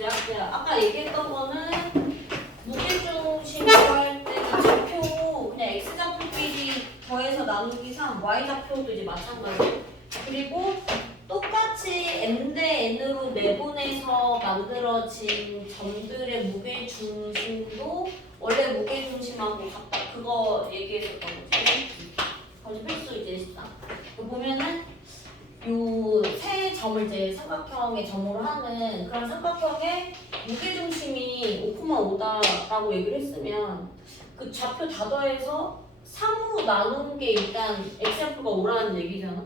이제 아까 얘기했던 거는 무게중심으로 할 때 이 좌표 그냥 x좌표끼리 더해서 나누기 3, y좌표도 이제 마찬가지. 그리고 똑같이 n 대 n으로 내분해서 만들어진 점들의 무게중심도 원래 무게중심하고 같다. 그거 얘기했었던 거지. 거기 필수 이제 14. 보면은 요 세 점을 이제 삼각형의 점으로 하는 그런 삼각형의 무게중심이 5,5다라고 얘기를 했으면 그 좌표 다 더해서 3으로 나눈 게 일단 x좌표가 5라는 얘기잖아.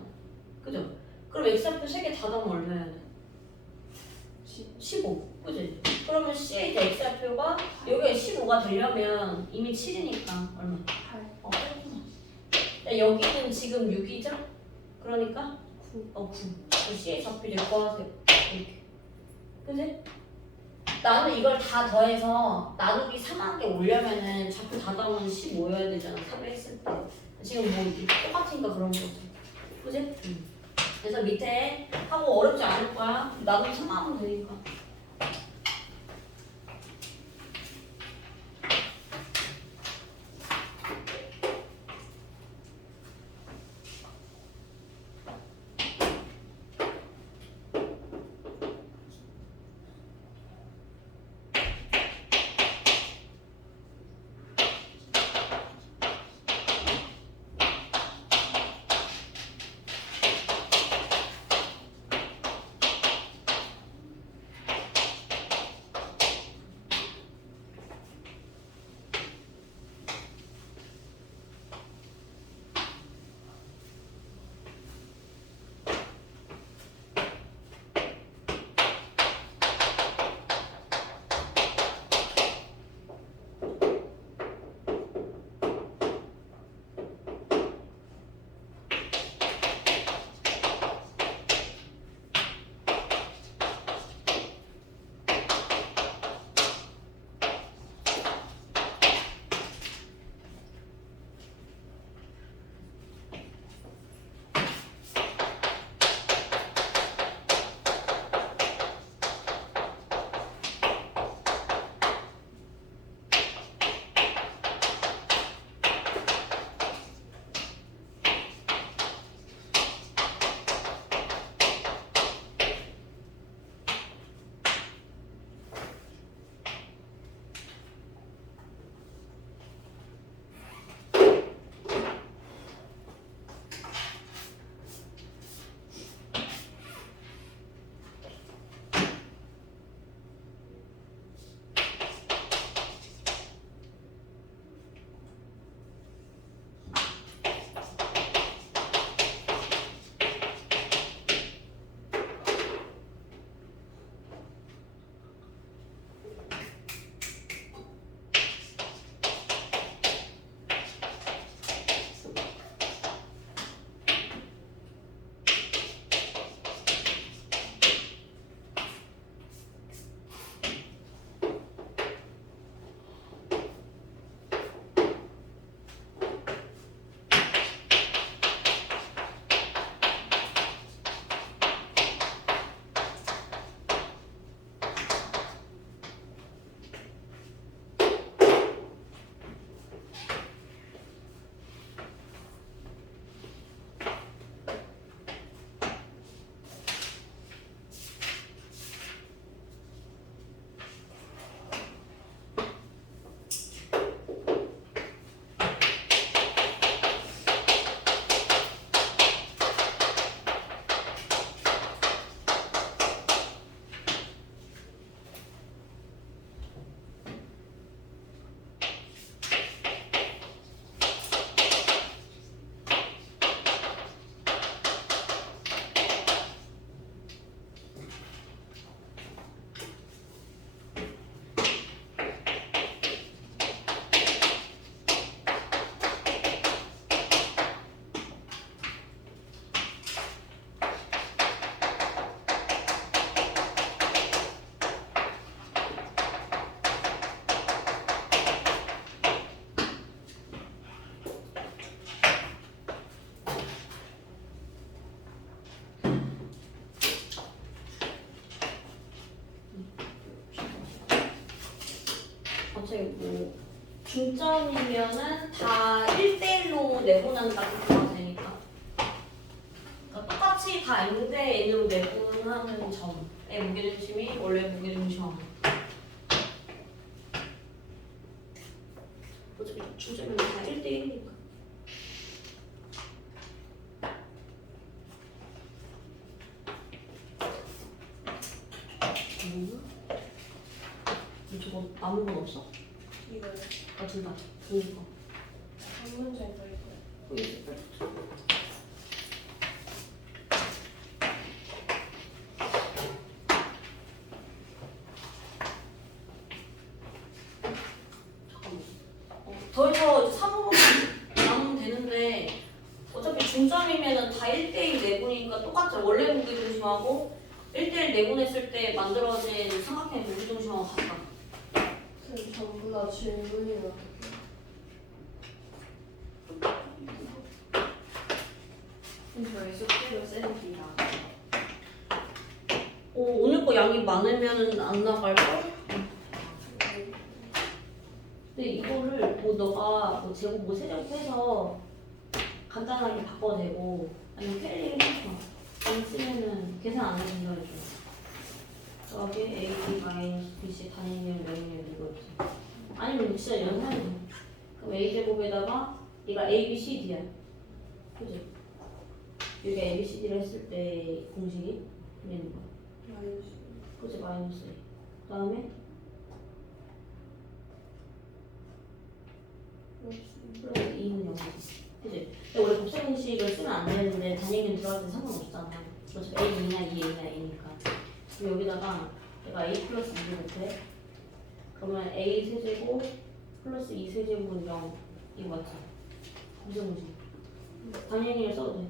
그죠? 그럼 x좌표 3개 다 더하면 얼마야 돼? 15. 그지? 그러면 C의 이제 x좌표가 여기에 15가 되려면 이미 7이니까 얼마? 8. 여기는 지금 6이죠? 그러니까 9. C의 좌표 이제 구하세요. 이렇게. 그지? 나는 이걸 다 더해서 나누기 3하게 오려면은 좌표 다 더하면 15여야 되잖아. 3을 했을 때. 지금 뭐 똑같으니까 그런 거지. 그지? 그래서 밑에 하고 어렵지 않을 거야. 나누기 3 하면 되니까. 저기 뭐 중점이면은 다 1대1로 내분한다고 되니까. 그러니까 똑같이 다 n대 n으로 내분하는 점의 무게중심이 원래 무게중심하고. 어차피 중점이면 다 1대1이니까. 저거 남은 건 없어? 이거요. 아, 둘 다. 그니까. 한 문제 더 있고요. 잠깐만. 더 이상 3호만 남으면 되는데 어차피 중점이면은 다 1대1 내분이니까 똑같죠. 원래 무게중심하고 1대1 내분했을 때 만들어진 삼각형의 무게중심하고 같다. 선생님 전부 다 질문이 어떻게? 저희 숙제로 쌤이랑 오늘 거 양이 많으면은 안 나갈걸? 근데 이거를 뭐 너가 뭐 제곱 뭐 세제곱해서 간단하게 바꿔도 되고 아니면 캘리를 해서 안 쓰면은 계산 안 해준다 해줘. 더하기 AB 마이너스 BC 단위면 몇이면 이거지. 아니면 진짜 연산해. 그럼 A제곱에다가 얘가 A, B, C, D야. 그지? 여기 A, B, C, D를 했을 때 공식이 되는 거야. 마이너스. 그지? 마이너스 A. 그 다음에 플러스 2는 0이지. 그지? 근데 원래 곱셈 공식을 쓰면 안 되는데 단위면 들어갈 때 상관없잖아. 어차피 A이냐 2A냐 A니까. 그럼 여기다가 내가 A 플러스 2를 못해. 그러면 A 세제곱 플러스 2 세제곱은 0. 이거 맞지? 곱셈 공식. 단위를 써도 돼.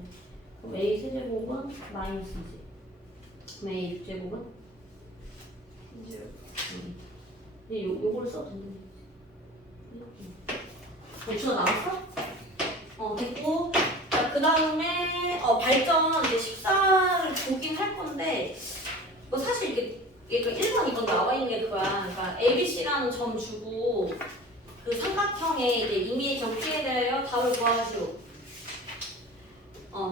그럼 A 세제곱은 마이너스 2지. 그럼 A 6제곱은? 이제 근데 요거를 써도 된다. 대충 나왔어? 됐고. 그 다음에 발전 이제 식사를 보긴 할 건데 뭐 사실 이게 1번, 2번 나와 있는 게 그거야. 그러니까 ABC라는 점 주고 그 삼각형의 이제 이미지 정피에 대하여 답을 구하시오.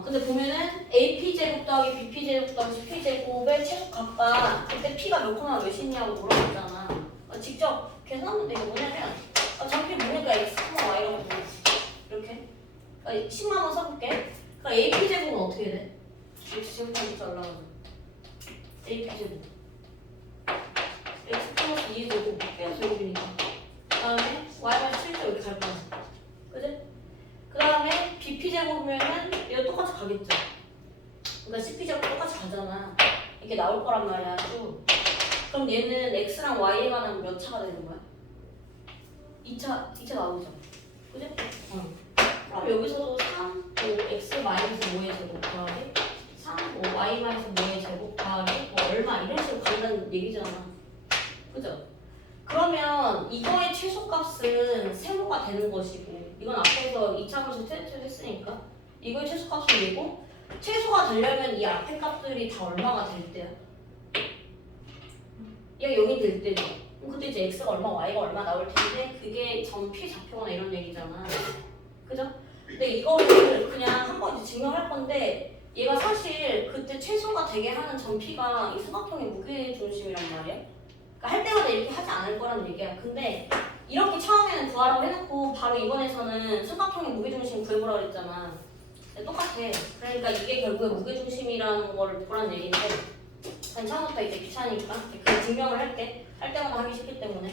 근데 보면은 AP제곱 더하기 BP제곱 더하기 CP제곱의 최소값과 그때 P가 몇 콤마 몇이냐고 물어봤잖아. 직접 계산하면 돼. 이게 뭐냐면 정피 보니까 X, Y라고 돼. 이렇게 10만 원 써볼게. 그러니까 AP제곱은 어떻게 돼? X제곱하면 잘라가지고 AP제곱 X 플러스 2제곱 빼야 제곱이니까 그 다음에 Y가 7제곱 이렇게 갈 거야. 그지? 그 다음에 BP제곱이면은 얘가 똑같이 가겠죠. 그러니까 CP제곱 똑같이 가잖아. 이렇게 나올 거란 말이야. 쭉. 그럼 얘는 X랑 Y만 하면 몇 차가 되는 거야? 2차 나오죠. 그지? 그럼 여기서도 3, 5, X 마이너스 5의 제곱 더하기 3, 5, Y 마이너스 5의 제곱 더하기 뭐 얼마 이런 식으로 간다는 얘기잖아. 그죠? 그러면 이거의 최소값은 세모가 되는 것이고 이건 앞에서 2차함수 테스트를 했으니까 이거의 최소값은 얘고 최소가 되려면 이 앞에 값들이 다 얼마가 될 때야? 얘가 0이 될 때죠. 그럼 그때 이제 x가 얼마, y가 얼마 나올 텐데 그게 점 P 좌표거나 이런 얘기잖아. 그죠? 근데 이거를 그냥 한번 이제 증명할 건데 얘가 사실 그때 최소가 되게 하는 점 P가 이 삼각형의 무게중심이란 말이야. 그러니까 할 때마다 이렇게 하지 않을 거란 얘기야. 근데 이렇게 처음에는 구하라고 해놓고 바로 이번에서는 삼각형의 무게중심 구해보라고 했잖아. 똑같아. 그러니까 이게 결국에 무게중심이라는 거를 보란 얘기인데 난 처음부터 이제 귀찮으니까 그 증명을 할게. 할 때마다 하기 싫기 때문에.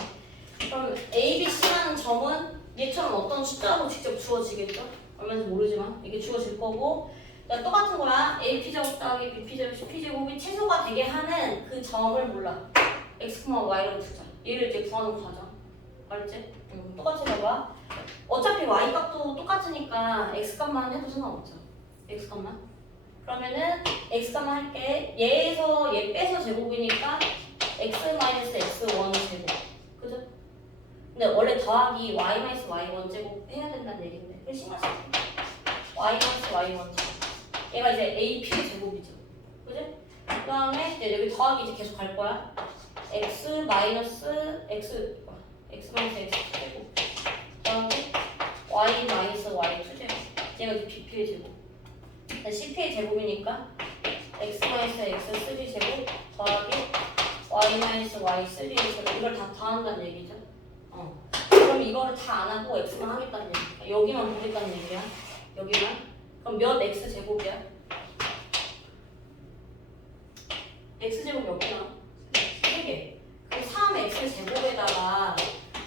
그럼 A, B, C라는 점은 얘처럼 어떤 숫자로 직접 주어지겠죠? 얼마인지 모르지만 이게 주어질 거고 똑같은 거야. AP제곱 더하기 BP제곱, CP제곱이 최소가 되게 하는 그 점을 몰라. X, Y라고 두자. 얘를 이제 구하는 과정. 알지? 똑같이 해봐. 어차피 Y 값도 똑같으니까 X 값만 해도 상관없죠. X 값만. 그러면은 X 값만 할게. 얘에서 얘 빼서 제곱이니까 X-X1 제곱. 그죠? 근데 원래 더하기 Y-Y1 제곱 해야 된다는 얘기인데 그게 신경 쓰지. Y-Y1 제곱. 얘가 이제 AP 제곱이죠. 그지? 그 다음에 이제 여기 더하기 이제 계속 갈 거야. X 마이너스 X x 마이너스 x 제곱 더하기 y 마이너스 y 2제곱 얘가 bp의 제곱 cp의 제곱이니까 x 마이너스 x 3제곱 더하기 y 마이너스 y 3제곱 이걸 다 더한다는 얘기죠. 그럼 이거를 다 안 하고 x만 하겠다는 얘기야. 여기만 보겠다는 얘기야. 여기만. 그럼 몇 x 제곱이야? x 제곱 몇 개나? 3개. 그럼 3x 제곱에다가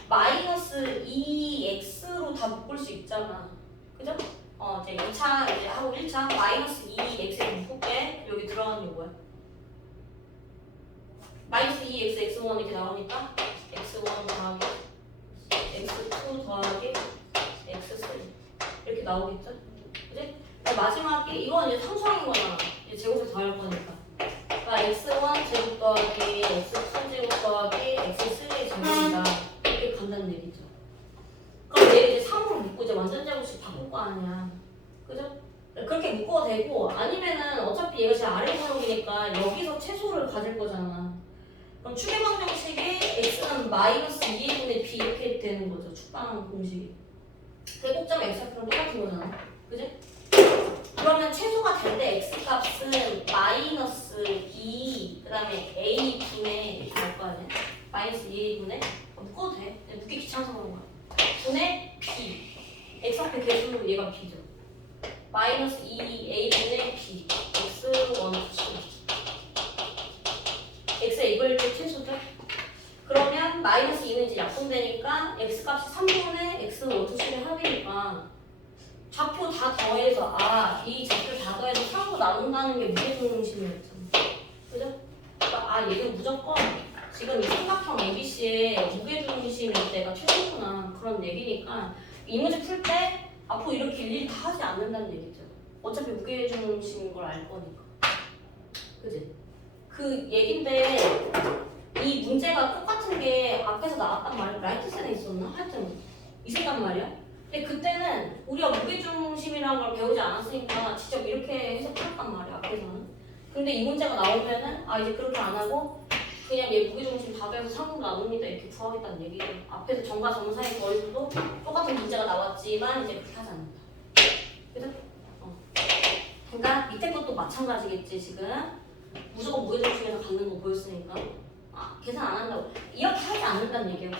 마이너스 2x로 다 묶을 수 있잖아. 그죠? 이제 2차 이제 하고 1차 마이너스 2x에 묶을게. 여기 들어가는 게 뭐야? 마이너스 2x, x1 이렇게 나오니까 x1 더하기 x2 더하기 x3 이렇게 나오겠죠? 그지? 마지막에 이건 이제 상수항인 거잖아. 이제 제곱해서 더할 거니까. 그러니까 x1 제곱 더하기 x2 제곱 더하기 x3의 제곱이다. 이렇게 간다는 얘기죠. 그럼 얘 이제 3으로 묶고 이제 완전 제곱씩 바꿀 거 아니야. 그죠? 그렇게 묶어도 되고 아니면은 어차피 얘가 제일 아래 구역이니까 여기서 최소를 가질 거잖아. 그럼 축의 방정식이 x는 마이너스 2분의 b 이렇게 되는 거죠. 축방 공식이. 대곡점 x좌표랑 똑같은 거잖아. 그지? 그러면 최소가 될 때 x 값은 마이너스 2, 그 다음에 a 분의 이렇게 될 거 아니야? 마이너스 2분의 묶어도 돼. 묶기 귀찮아서 그런 거야. 분의 b. x좌표 개수 얘가 b죠. 마이너스 2a 분의 b. x1, 2. x의 이걸 때 최소죠? 그러면 마이너스 2는 이제 약분되니까 x값이 3분의 x 원투식의 합이니까 좌표 다 더해서 이 좌표 다 더해서 3으로 나눈다는 게 무게중심이었잖아. 그죠? 그러니까 얘는 무조건 지금 이 삼각형 ABC의 무게중심일 때가 최소구나 그런 얘기니까 이 문제 풀 때 앞으로 이렇게 일일이 다 하지 않는다는 얘기죠. 어차피 무게중심인 걸 알 거니까. 그지? 그 얘긴데 이 문제가 똑같은 게 앞에서 나왔단 말이야. 라이트센에 있었나? 하여튼 있었단 말이야. 근데 그때는 우리가 무게중심이라는 걸 배우지 않았으니까 직접 이렇게 해석했단 말이야. 앞에서는. 근데 이 문제가 나오면은 이제 그렇게 안 하고 그냥 얘 무게중심 다 더해서 3으로 나눕니다. 이렇게 구하겠다는 얘기죠. 앞에서 정과 정 사이 거리도 똑같은 문제가 나왔지만 이제 그렇게 하지 않는다. 그죠? 그러니까 밑에 것도 마찬가지겠지 지금. 무조건 무게중심에서 갖는 거 보였으니까 계산 안 한다고 이렇게 하지 않는다는 얘기예요.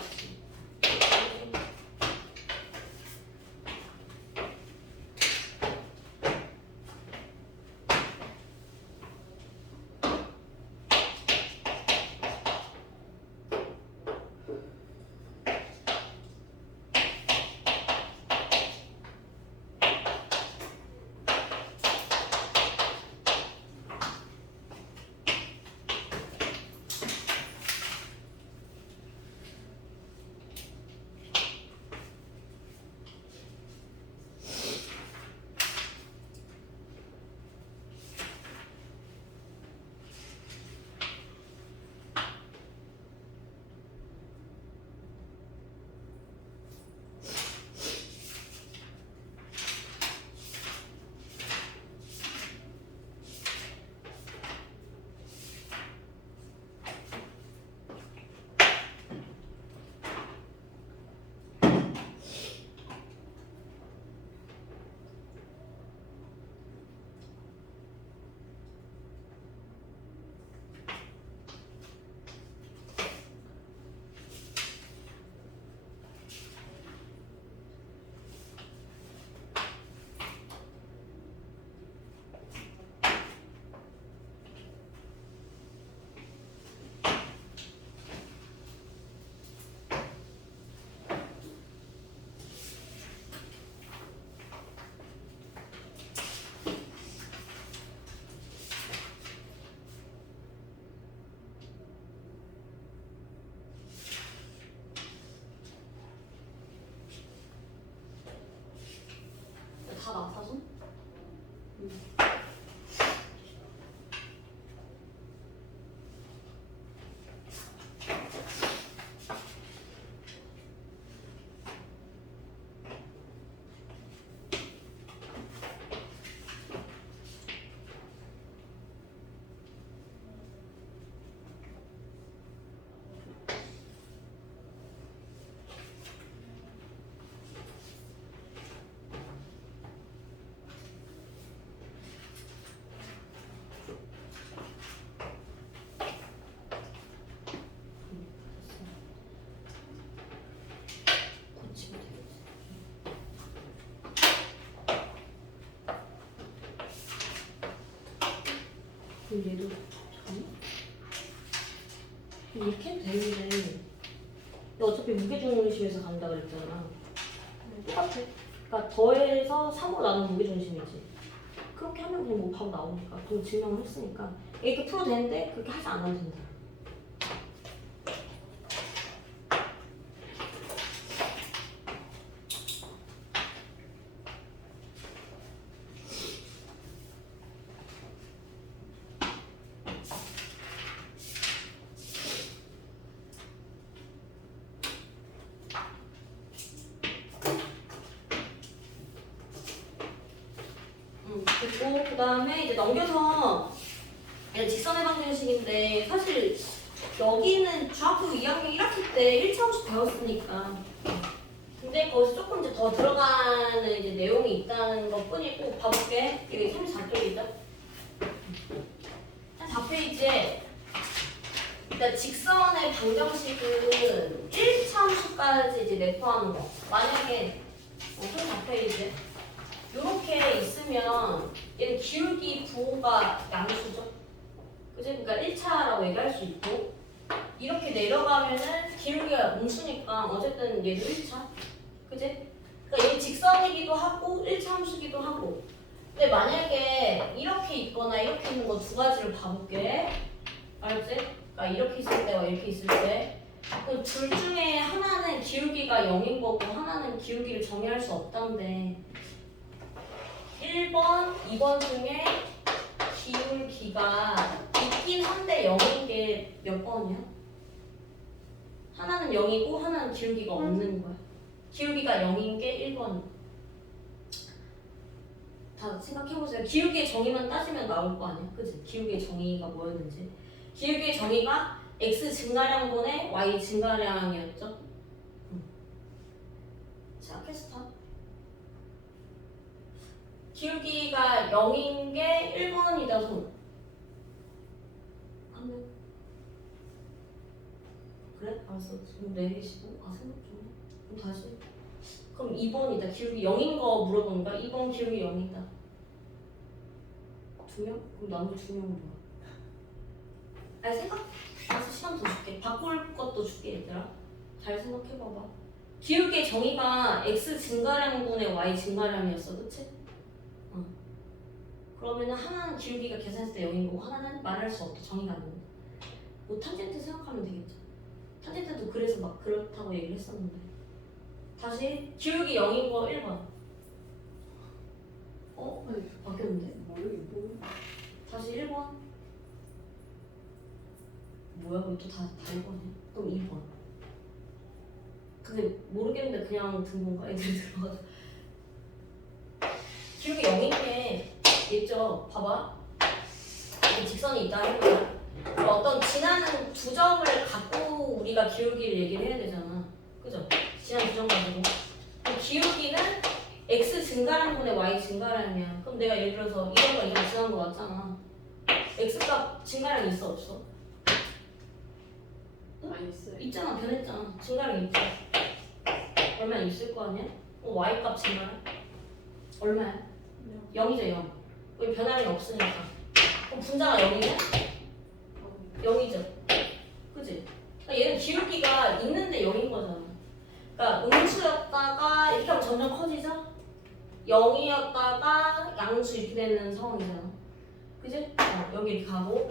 그럼 얘도 잠깐만. 이렇게 해도 되는데 근데 어차피 무게중심에서 간다 그랬잖아. 똑같아. 그러니까 더해서 3으로 나눈 무게중심이지. 그렇게 하면 그냥 뭐 바로 나오니까. 그걸 증명을 했으니까 이렇게 풀어도 되는데 그렇게 하지 않아도 된다. 그리고 그 다음에 이제 넘겨서 이제 직선의 방정식인데 사실 여기는 중학교 2학년 1학기 때 1차 함수 배웠으니까 근데 거기서 조금 이제 더 들어가는 이제 내용이 있다는 것 뿐이고 봐볼게. 이게 34쪽이죠? 한 4페이지에 그러니까 직선의 방정식은 1차 함수까지 이제 내포하는 거. 만약에 34페이지에 이렇게 있으면 얘는 기울기 부호가 양수죠. 그지? 그러니까 1차라고 얘기할 수 있고 이렇게 내려가면은 기울기가 음수니까 어쨌든 얘도 1차. 그지? 그러니까 얘 직선이기도 하고 1차 함수기도 하고 근데 만약에 이렇게 있거나 이렇게 있는 거 두 가지를 봐볼게. 알았지? 그러니까 이렇게 있을 때와 이렇게 있을 때 그 둘 중에 하나는 기울기가 0인 거고 하나는 기울기를 정의할 수 없다는데 1번, 2번 중에 기울기가 있긴 한데 0인 게 몇 번이야? 하나는 0이고 하나는 기울기가 없는 거야. 기울기가 0인 게 1번. 다 생각해보세요. 기울기의 정의만 따지면 나올 거 아니야? 그치? 기울기의 정의가 뭐였는지. 기울기의 정의가 x 증가량분의 y 증가량이었죠? 생각했어? 기울기가 0인 게 1번이다 손. 하면 그래? 알았어. 지금 내리시고 생각 좀 해. 그럼 다시 그럼 2번이다. 기울기 0인 거 물어보는 거야? 2번 기울기 0이다. 2명? 그럼 나머지 2명은 뭐야? 아니 생각 알았어. 시간 더 줄게. 바꿀 것도 줄게 얘들아. 잘 생각해봐봐. 기울기의 정의가 x 증가량분의 y 증가량이었어. 그치? 그러면은 하나는 기울기가 계산했을 때 0인 거고 하나는 말할 수 없다. 정의가 안 된다. 뭐 탄젠트 생각하면 되겠죠. 탄젠트도 그래서 막 그렇다고 얘기를 했었는데 다시 기울기 0인 거 1번 아니, 바뀌었는데? 뭐 다시 1번 뭐야? 왜 또 다 1번이야? 그럼 2번 근데 모르겠는데 그냥 든 건가? 애들이 들어가서 기울기 0인 게 있죠? 봐봐 이게 직선이 있다 해보자 어떤 지나는 두 점을 갖고 우리가 기울기를 얘기를 해야 되잖아 그죠? 지나는 두 점 가지고 그럼 기울기는 x 증가량분의 y 증가량이야 그럼 내가 예를 들어서 이런거 이런 지나는 거 맞잖아 x값 증가량 있어 없어? 안 있어요. 있잖아 변했잖아 증가량 있지 얼마 있을 거 아니야? y값 증가량 얼마야? 0이죠 0 여기 변화량이 없으니까 그럼 분자가 0이네? 0이죠 그치? 그러니까 얘는 기울기가 있는데 0인 거잖아 그러니까 음수였다가 이렇게 하면 점점 커지죠? 0이었다가 양수 이렇게 되는 상황이잖아 그치? 여기 이렇게 가고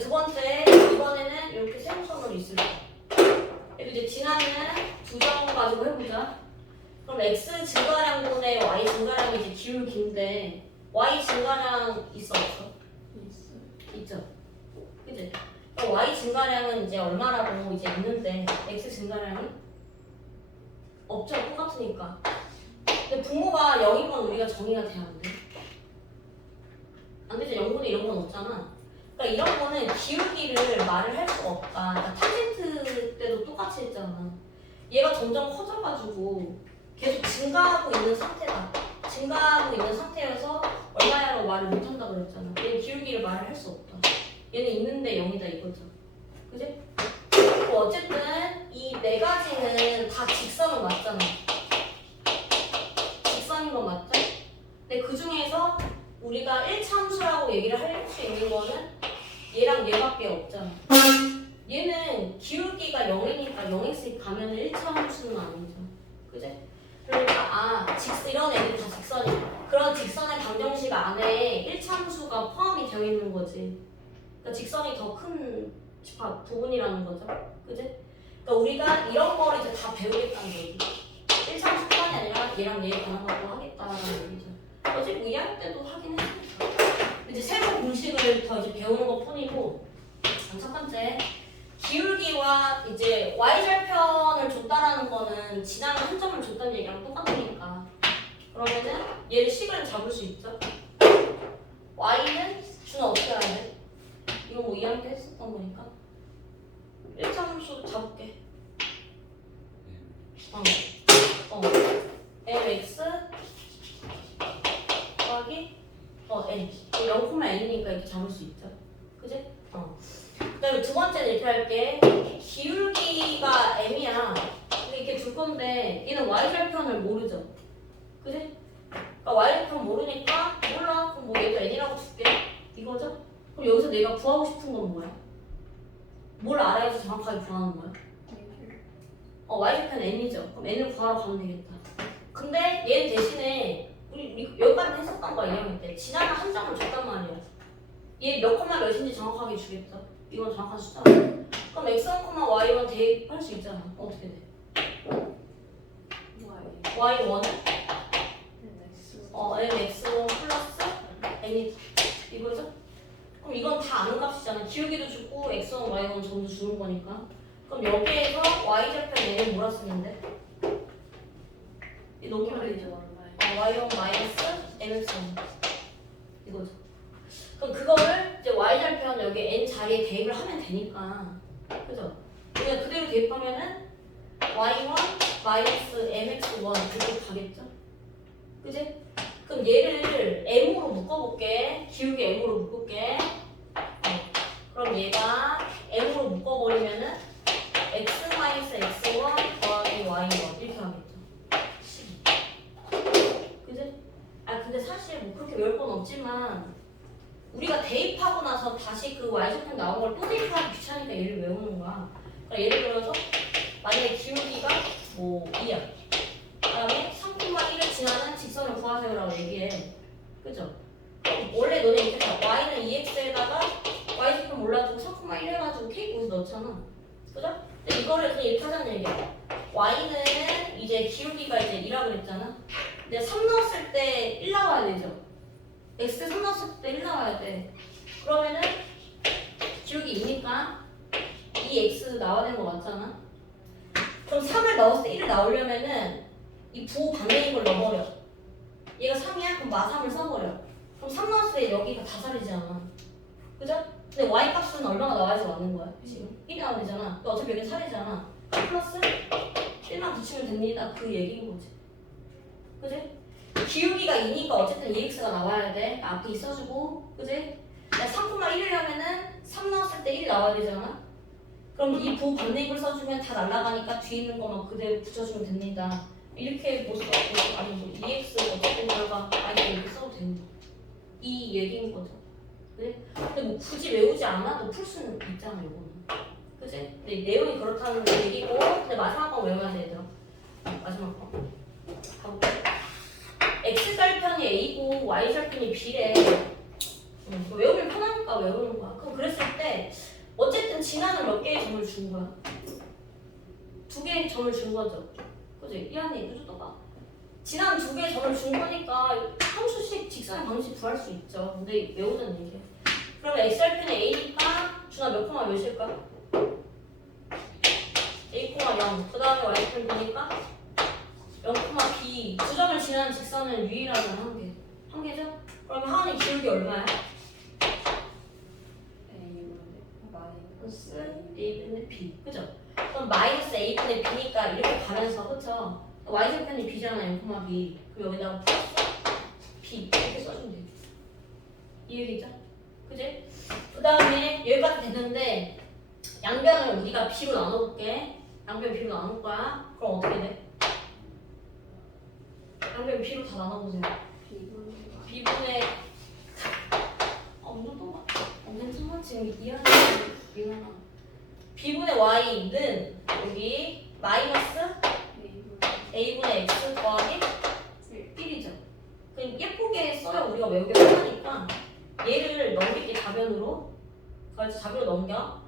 두 번째 이번에는 이렇게 세로선으로 있을 거야 이렇게 이제 지나는 두 점 가지고 해보자 그럼 x 증가량분의 y 증가량이 이제 기울기인데 y 증가량 있어 없어? 있어요. 있죠? 그치? 그럼 y 증가량은 이제 얼마라고 이제 있는데 x 증가량이 없죠? 똑같으니까 근데 분모가 0인 건 우리가 정의가 돼야 안 돼? 안 되죠? 0분의 이런 건 없잖아 그러니까 이런 거는 기울기를 말을 할 수가 없다 그러니까 탄젠트 때도 똑같이 했잖아 얘가 점점 커져가지고 계속 증가하고 있는 상태다 증가하고 있는 상태여서 얼마야로 말을 못한다 그랬잖아 얘는 기울기를 말을 할 수 없다 얘는 있는데 0이다 이거죠 그지? 어쨌든 이 네 가지는 다 직선은 맞잖아 직선인 건 맞죠? 근데 그 중에서 우리가 1차 함수라고 얘기를 할 수 있는 거는 얘랑 얘밖에 없잖아. 얘는 기울기가 0이니까 0x 가면 1차 함수는 아니죠. 그지? 그러니까 이런 애들 다 직선이야. 그런 직선의 방정식 안에 1차 함수가 포함이 되어 있는 거지. 그러니까 직선이 더 큰 부분이라는 거죠. 그지? 그러니까 우리가 이런 거를 이제 다 배우겠다는 얘기. 1차 함수뿐만이 아니라 얘랑 얘 관한 것도 하겠다는 얘기죠. 어차피 뭐 2학년 때도 하긴 했으니까. 이제 새로운 공식을 더 이제 배우는 것 뿐이고. 첫 번째. 기울기와 이제 y절편을 줬다라는 거는 지나는 한 점을 줬다는 얘기랑 똑같으니까 그러면은 얘를 식을 잡을 수 있죠. y는 준아 어떻게 알아야 돼? 이거 뭐 2학년 때 했었던 거니까 1차 함수 잡을게. mx 더하기 n 0,n이니까 이렇게 잡을 수 있죠. 그지? 그다음에 두 번째는 이렇게 할게. 기울기가 m이야. 이렇게 줄 건데 얘는 y절편을 모르죠. 그지? 그러니까 y절편 모르니까 몰라. 그럼 뭐 얘도 n이라고 줄게. 이거죠? 그럼 여기서 내가 구하고 싶은 건 뭐야? 뭘 알아야지 정확하게 구하는 거야? y절편 n이죠. 그럼 n을 구하러 가면 되겠다. 근데 얘 대신에 우리 여기까지 했었던 거야 2학년 때. 지나간 한 점을 줬단 말이야. 얘 몇 콤마 몇인지 정확하게 주겠죠? 이건 정확한 숫자로. 그럼 x1, y1 대입할 수 있잖아. 어떻게 돼? y1은? mx1 플러스 n이 이거죠? 그럼 이건 다 아는 값이잖아. 기울기도 주고 x1, y1 전부 주는 거니까. 그럼 여기에서 y절편 n을 뭐라 쓰면 돼? 이 넘기면 되죠? y1 마이너스 mx1 이거죠. 그럼 그거를 이제 y절편 여기 n 자리에 대입을 하면 되니까 그죠? 그냥 그대로 대입하면은 y1 마이너스 mx1 이렇게 가겠죠? 그지? 그럼 얘를 m으로 묶어볼게. 기울기 m으로 묶을게. 그럼 얘가 m으로 묶어버리면은 x 마이너스 x1 더하기 y1 이렇게 하겠죠? 그지? 근데 사실 뭐 그렇게 외울 건 없지만 우리가 대입하고 나서 다시 그 y절편 나온 걸 또 대입하기 귀찮으니까 얘를 외우는 거야. 그러니까 예를 들어서 만약에 기울기가 뭐 2야. 그 다음에 3,1을 지나는 직선을 구하세요라고 얘기해. 그죠? 그럼 원래 너네 이렇게 y는 2x에다가 y절편 몰라주고 3,1 해가지고 k 거기서 넣잖아. 그죠? 근데 이거를 그냥 이렇게 하자는 얘기야. y는 이제 기울기가 이제 2라고 그랬잖아. 근데 3 넣었을 때 1 나와야 되죠. x 3 넣었을 때 1 나와야 돼. 그러면은 기울기 2니까 이 x 나와야 되는 거 맞잖아. 그럼 3을 넣었을 때 1을 나오려면은 이 부호 반대인 걸 넣어버려. 얘가 3이야? 그럼 마3을 써버려. 그럼 3 넣었을 때 여기가 다 살이잖아. 그죠? 근데 y 값은 얼마나 나와야지 맞는 거야? 지금 1이 나와야 되잖아. 또 어차피 여기 살이잖아. 플러스 1만 붙이면 됩니다. 그 얘기인 거지. 그지? 기울기가 2니까 어쨌든 2x가 나와야 돼. 앞에 있어주고, 그지? 3,1을 하면은 3 넣었을 때 1이 나와야 되잖아. 그럼 이 부호 반대입을 써주면 다 날아가니까 뒤에 있는 거만 그대로 붙여주면 됩니다. 이렇게 못 써. 아니 뭐 2x 어쨌든 결과 아니 이렇게 써도 됩니다. 이 얘기인 거죠. 그지? 근데 뭐 굳이 외우지 않아도 풀 수는 있잖아, 요거는. 그지? 근데 내용이 그렇다는 얘기고, 근데 마지막 거 외워야 돼, 얘들아. 마지막 거. 가볼게. x절편이 a고 y절편이 b래. 외우면 편하니까 외우는 거야. 그럼 그랬을 때 어쨌든 진화는 몇 개의 점을 준 거야? 2개의 점을 준 거죠. 그지? 이한이 이거 또 봐. 진화는 2개의 점을 준 거니까 함수식 직선의 방식 구할 수 있죠. 근데 외우는 얘기야. 그러면 x절편이 a니까 준화 몇 콤마 몇일까? a, 0. 그 다음에 y절편 보니까 0, b 두 점을 지나는 직선은 유일하게 한 개. 한 개죠? 그러면 하은이 기울기 얼마야? 마이너스 a분의 b. 그죠? 그럼 마이너스 a분의 b니까 이렇게 가면서 그쵸? y절편이 b잖아 0, b. 그럼 여기다가 플러스 b 이렇게 써주면 돼. 이 얘기죠? 그지? 그 다음에 여기까지 됐는데 양변을 우리가 b로 나눠볼게. 양변 b로 나눌 거야. 그럼 어떻게 돼? 양변 b로 다 나눠보세요. b분의 무슨 또 봐. 괜찮아. 지금 이해하는 이해나. b분의 y는 여기 마이너스 a분의 x 더하기 1이죠. 그럼 예쁘게 써야 우리가 외우기 편하니까 얘를 넘길게 가변으로. 그래서 자비로 넘겨.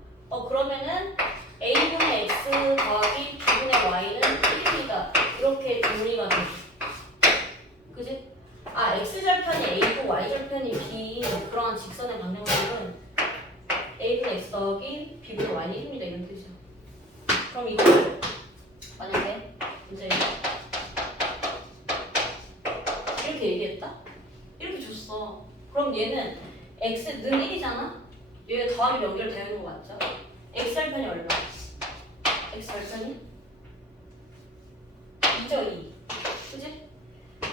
그러면은 a분의 x 더하기 b분의 y는 1입니다. 이렇게 정리가 돼. 그지? 아, x절편이 a고 y절편이 b인 그러한 직선의 방향식은 a분의 x 더하기 b분의 y는 1입니다. 이런 뜻이야. 그럼 이거를 만약에 이제 이렇게 얘기했다? 이렇게 줬어. 그럼 얘는 x는 1이잖아? 얘가 더하기 연결되어 있는 거 맞죠? x절편이 얼마? x절편이 2죠, 2. 그지?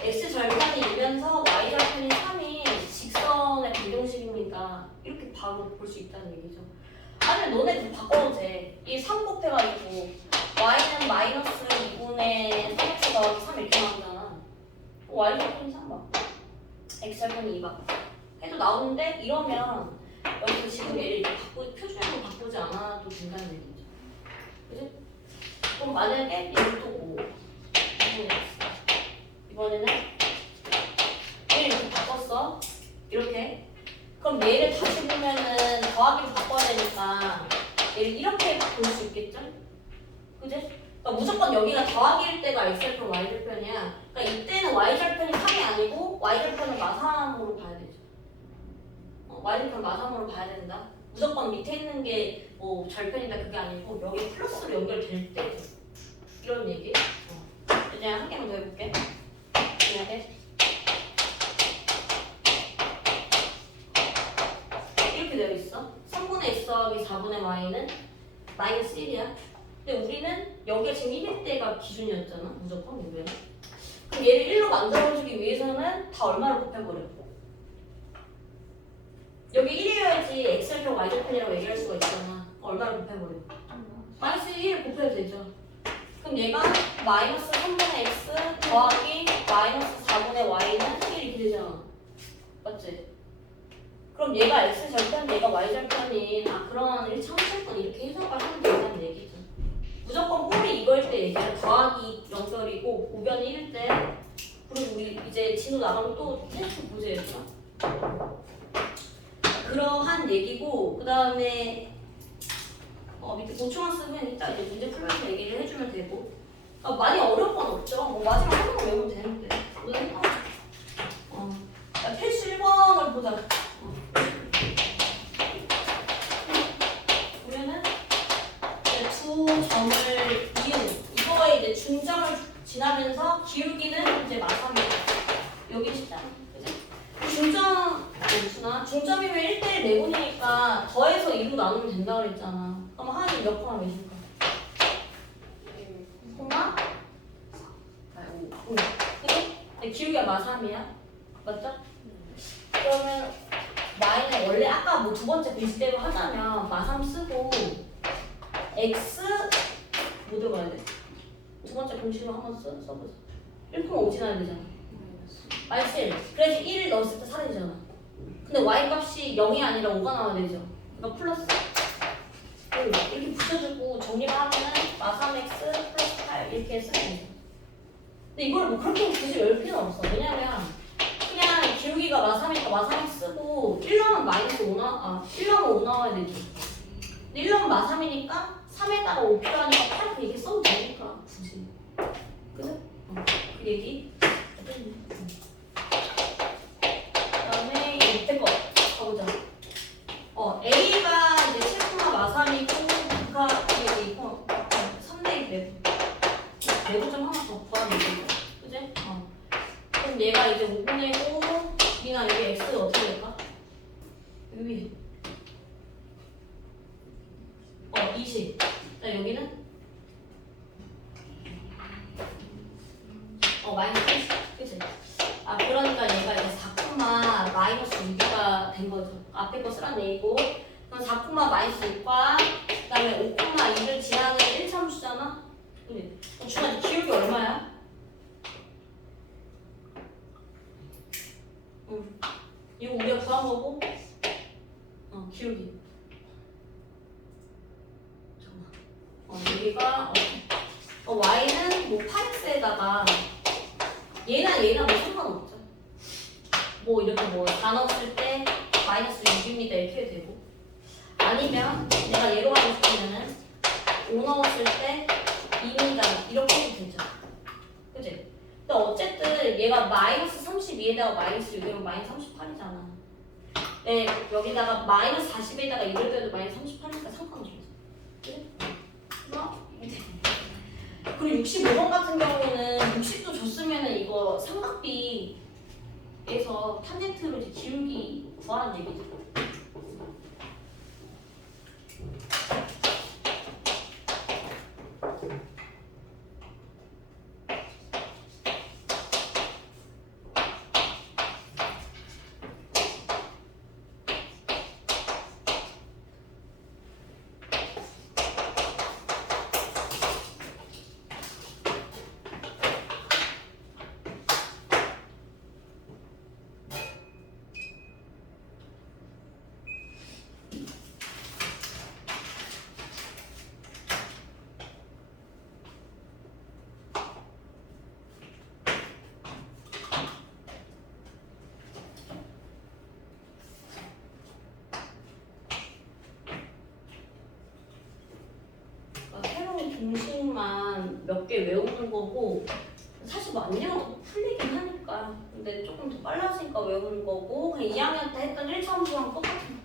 x절편이 2면서 y절편이 3이 직선의 방정식이니까 이렇게 바로 볼 수 있다는 얘기죠. 아니면 너네 그 바꿔도 돼. 이 3 곱해가지고 y는 마이너스 2분의 3x 더하기 3 이렇게 나오잖아. y절편이 3 맞고 x절편이 2 맞고 해도 나오는데 이러면 여기서 지금 얘를 이렇게 표준으로 바꾸지 않아도 된다는 얘기죠. 그지? 그럼 만약에 얘를 두고 이번에는 얘를 이렇게 바꿨어. 이렇게. 그럼 얘를 다시 보면은 더하기로 바꿔야 되니까 얘를 이렇게 볼 수 있겠죠? 그지? 그러니까 무조건 여기가 더하기일 때가 x절편, y절편이야. 그러니까 이때는 y절편이 3이 아니고 y절편을 마삼으로 봐야 되죠. y절편 마삼으로 봐야 된다. 무조건 밑에 있는 게 뭐 절편이다 그게 아니고 여기 플러스로 연결될 때 이런 얘기. 이제 한 개만 더 해볼게. 만약에 이렇게 되어 있어. 3분의 x 더하기 4분의 y는 마이너스 1이야. 근데 우리는 여기가 지금 1일 때가 기준이었잖아. 무조건 우리는. 그럼 얘를 1로 만들어주기 위해서는 다 얼마를 곱해버려? 여기 1이어야지 x절편, y절편이라고 얘기할 수가 있잖아. 얼마를 곱해버려? 마이너스 1을 곱해도 되죠. 그럼 얘가 마이너스 3분의 x 더하기 마이너스 4분의 y는 1 이렇게 되잖아. 맞지? 그럼 얘가 x절편, 얘가 y절편인 그런 1차원절편 이렇게 해석을 하면 된다는 얘기죠. 무조건 꼴이 이거일 때 얘기하는 더하기 연결이고 우변이 1일 때. 그리고 우리 이제 진호 나가면 또 테스트 보자 얘들아. 그러한 얘기고 그 다음에 밑에 보충한 쓰면 이따 이제 문제 풀면서 얘기를 해주면 되고 많이 어려운 건 없죠. 뭐 마지막 한 번만 외우면 되는데 오늘 필수 1번을 보자. 우리는 이제 두 점을 이은 이거에 이제 중점을 지나면서 기울기는 이제 마삼이야. 여기 쉽잖아. 그지? 중점이면 1대1 내분이니까 더해서 2로 나누면 된다고 그랬잖아. 그럼 하나는 몇 콤마 몇일까? 1콤마 5. 그치? 기울기가 마삼이야. 맞죠? 그러면 y는 원래 아까 뭐 두 번째 공식대로 하자면 마삼 쓰고 x 뭐 들어가야 돼? 두 번째 공식으로 한번 써보자. 1,5 지나야 되잖아. 마이너스 1. 그래서 1을 넣었을 때 4이 되잖아. 근데 y 값이 0이 아니라 5가 나와야 되죠. 그러니까 플러스 5 이렇게 붙여주고 정리를 하면은 마삼x 플러스 8 이렇게 쓰면 되죠. 근데 이걸 뭐 그렇게 굳이 외울 필요는 없어. 왜냐면 그냥 기울기가 마삼이니까 마삼x 쓰고 1넣으면 마이너스 5 1넣으면 5 나와야 되지. 근데 1넣으면 마삼이니까 3에다가 5 필요하니까 8 이렇게 써도 되니까 굳이. 그죠? 그 얘기. 그다음에 밑에 거 가보자. A가 이제 7, 마삼이고 B가 여기 3대2 내부 좀 하나 더 구하면 되죠. 그지? 그럼 얘가 이제 5분의고 B나 여기 X가 어떻게 될까? 여기 20. 자 여기는 마이너스 30. 그치? 그러니까 얘가 이제 4, 마이너스 6가 된 거죠. 앞에 거 쓰란 얘기고. 그럼 4, 마이너스 6과 그 다음에 5, 2를 지나는 1참수잖아? 그치? 그럼 중간에 기울기 얼마야? 이거 우리가 구한 거고 기울기. 여기가 y는 뭐 8x에다가 얘나 뭐 상관없죠. 뭐 이렇게 뭐 다 넣었을 때 마이너스 6입니다 이렇게 해도 되고, 아니면 내가 얘로 하고 싶으면은 5 넣었을 때 2입니다 이렇게 해도 되죠. 그치? 근데 어쨌든 얘가 마이너스 32에다가 마이너스 6이면 마이너스 38이잖아. 네, 여기다가 마이너스 40에다가 이럴 때도 마이너스 38이니까 상관없어. 그치? 그리고 65번 같은 경우는 60도 줬으면은 이거 삼각비에서 탄젠트로 이제 기울기 구하는 얘기죠. 새로운 공식만 몇 개 외우는 거고, 사실 뭐 안 외워도 풀리긴 하니까. 근데 조금 더 빨라지니까 외우는 거고, 그냥 2학년 때 했던 1차 함수랑 똑같은 거.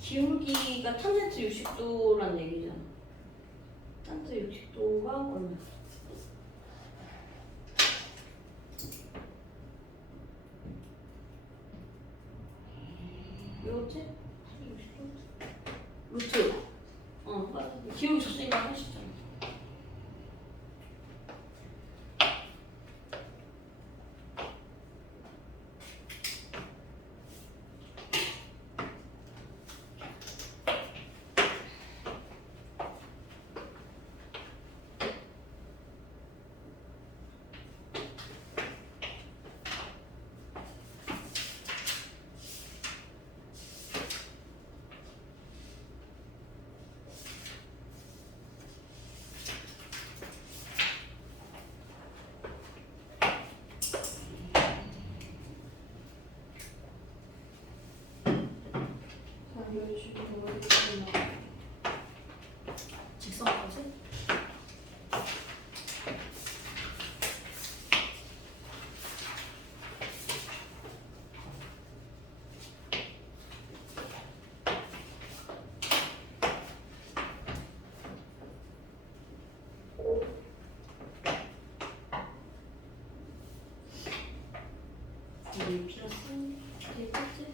기울기가 탄젠트 60도란 얘기잖아. 탄젠트 60도가 얼마? 이거지? 60도? 루트. 맞아. 기울기 줬으니까 할 수 있잖아. 직선까지? 여기 플러스 되겠지?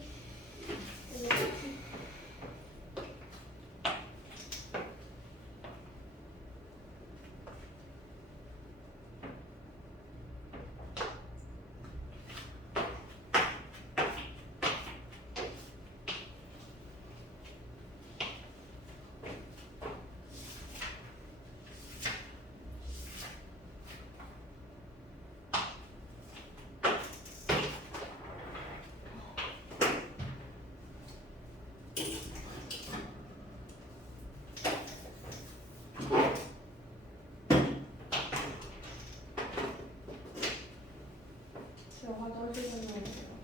제가 화장실 다녀오세요.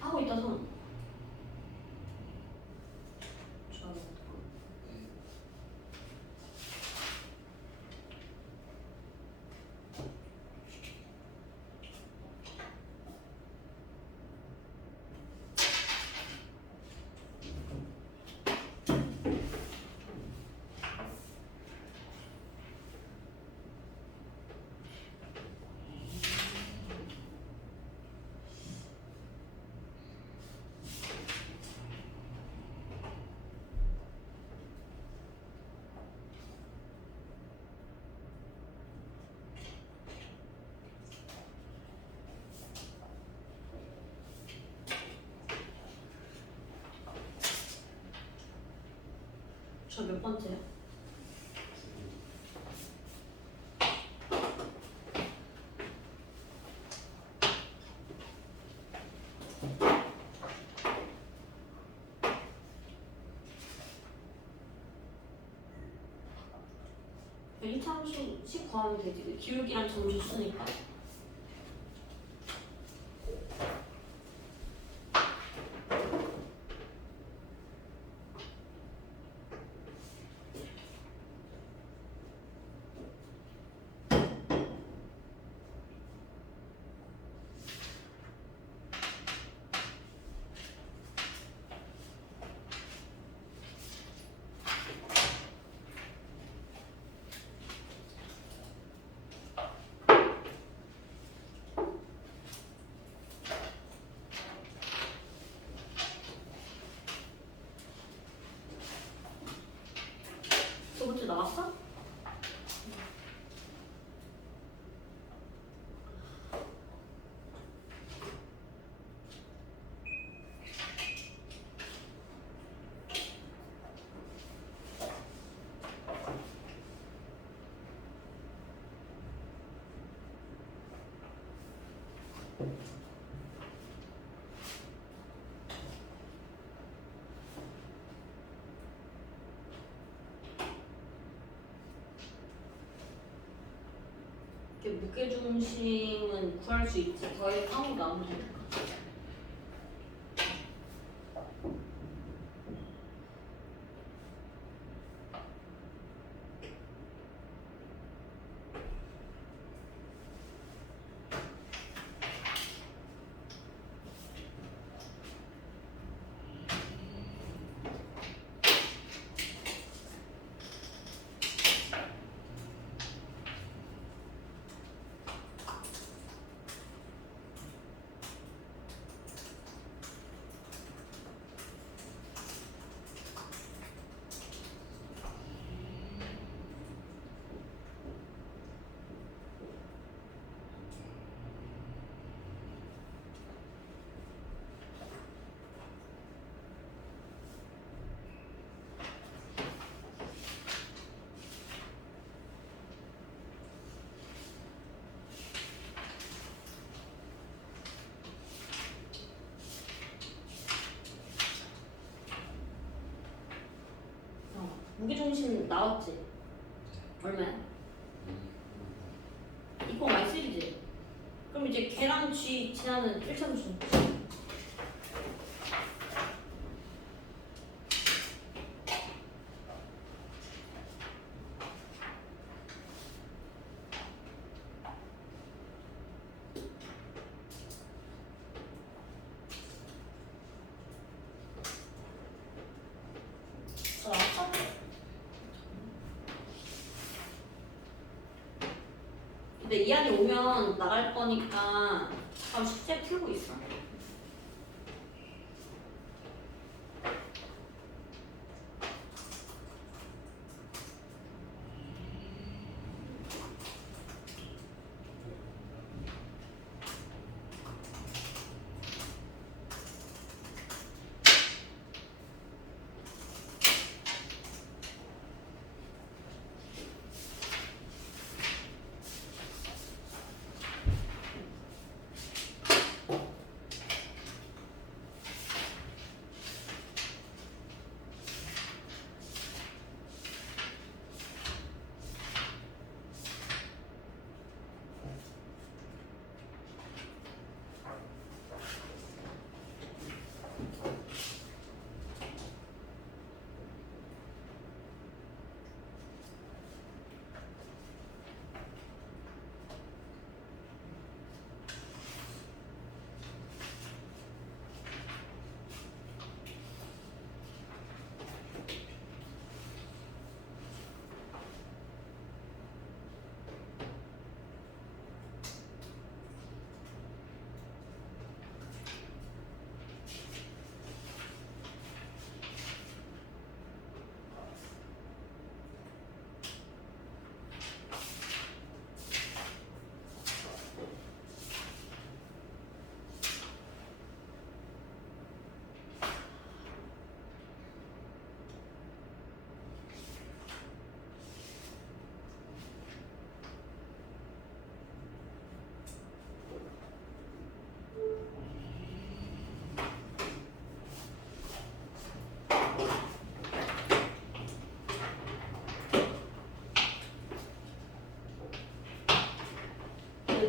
하고 있다 손. 좋아. 저 몇 번째야? 이참수 구하면 되지. 기울기랑 점 줬으니까. 두 번째 나왔어? 이렇게 무게중심은 구할 수 있지. 더하고 나오면 되니까. 무게중심 나왔지? 얼마야? 2,3지? 그럼 이제 걔랑 G 지나는 1차함수. 나왔어? 근데 이 안에 오면 나갈 거니까 잠깐 숙제 풀고 있어.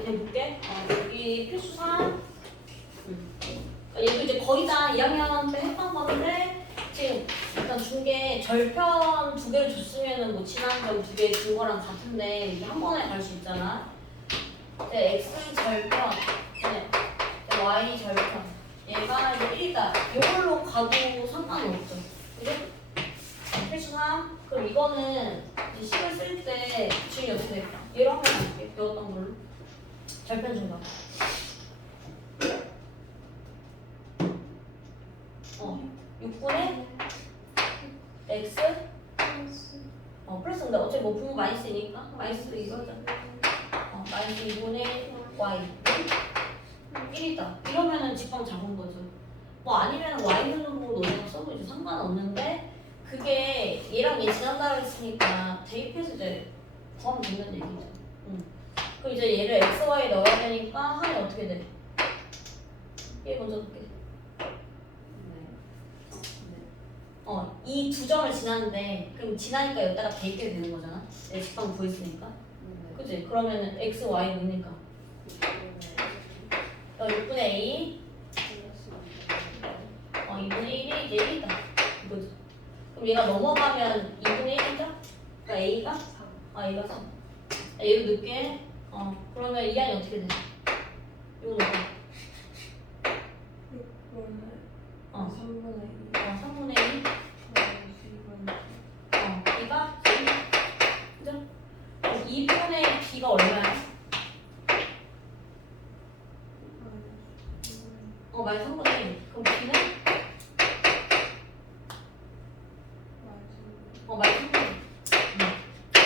해볼게. 여기 필수상. 얘도 이제 거의 다 2학년 때 했던 건데 지금 일단 준 게 절편 2개를 줬으면은 뭐 지난점 2개 준 거랑 같은데 이게 한 번에 갈 수 있잖아. 이제 x 절편, 네. y 절편. 얘가 이제 1이다. 이걸로 가도 상관은 없죠. 그죠? 필수상. 그럼 이거는 이제 식을 쓸 때 지금 어떻게 될까? 얘로 한번 볼게. 배웠던 걸로. 절편 중간. 6분의 x 플러스 근데 어차피 뭐 분모 마이너스니까 마이너스 이거죠. 마이너스 2분의 y 1이다. 이러면은 직방 잡은 거죠. 뭐 아니면 y는으로 넣어서 써도 이제 상관없는데 그게 얘랑 얘 지난다 했으니까 대입해서 이제 구하면 된다는 얘기죠. 그럼 이제 얘를 x, y 넣어야 되니까 하면 어떻게 돼? 얘 먼저 넣을게. 이 두 점을 지났는데 그럼 지나니까 여기다가 대입해야 되는 거잖아. 내 직방 구했으니까. 그치? 그러면은 x, y 뭡니까? 6분의 a 2분의 1이 이제 1이다. 이거죠. 그럼 얘가 넘어가면 2분의 1이죠? 그러니까 a가? a가 3. 얘도 늦게. 그러면 이 안이 어떻게 돼? 이거 넣어. 3분의 2 3분의 2. b가 3. 그죠? 2분의 b가 얼마야? 마이너스 3분의 1. 그럼 b는? 마이너스 3분의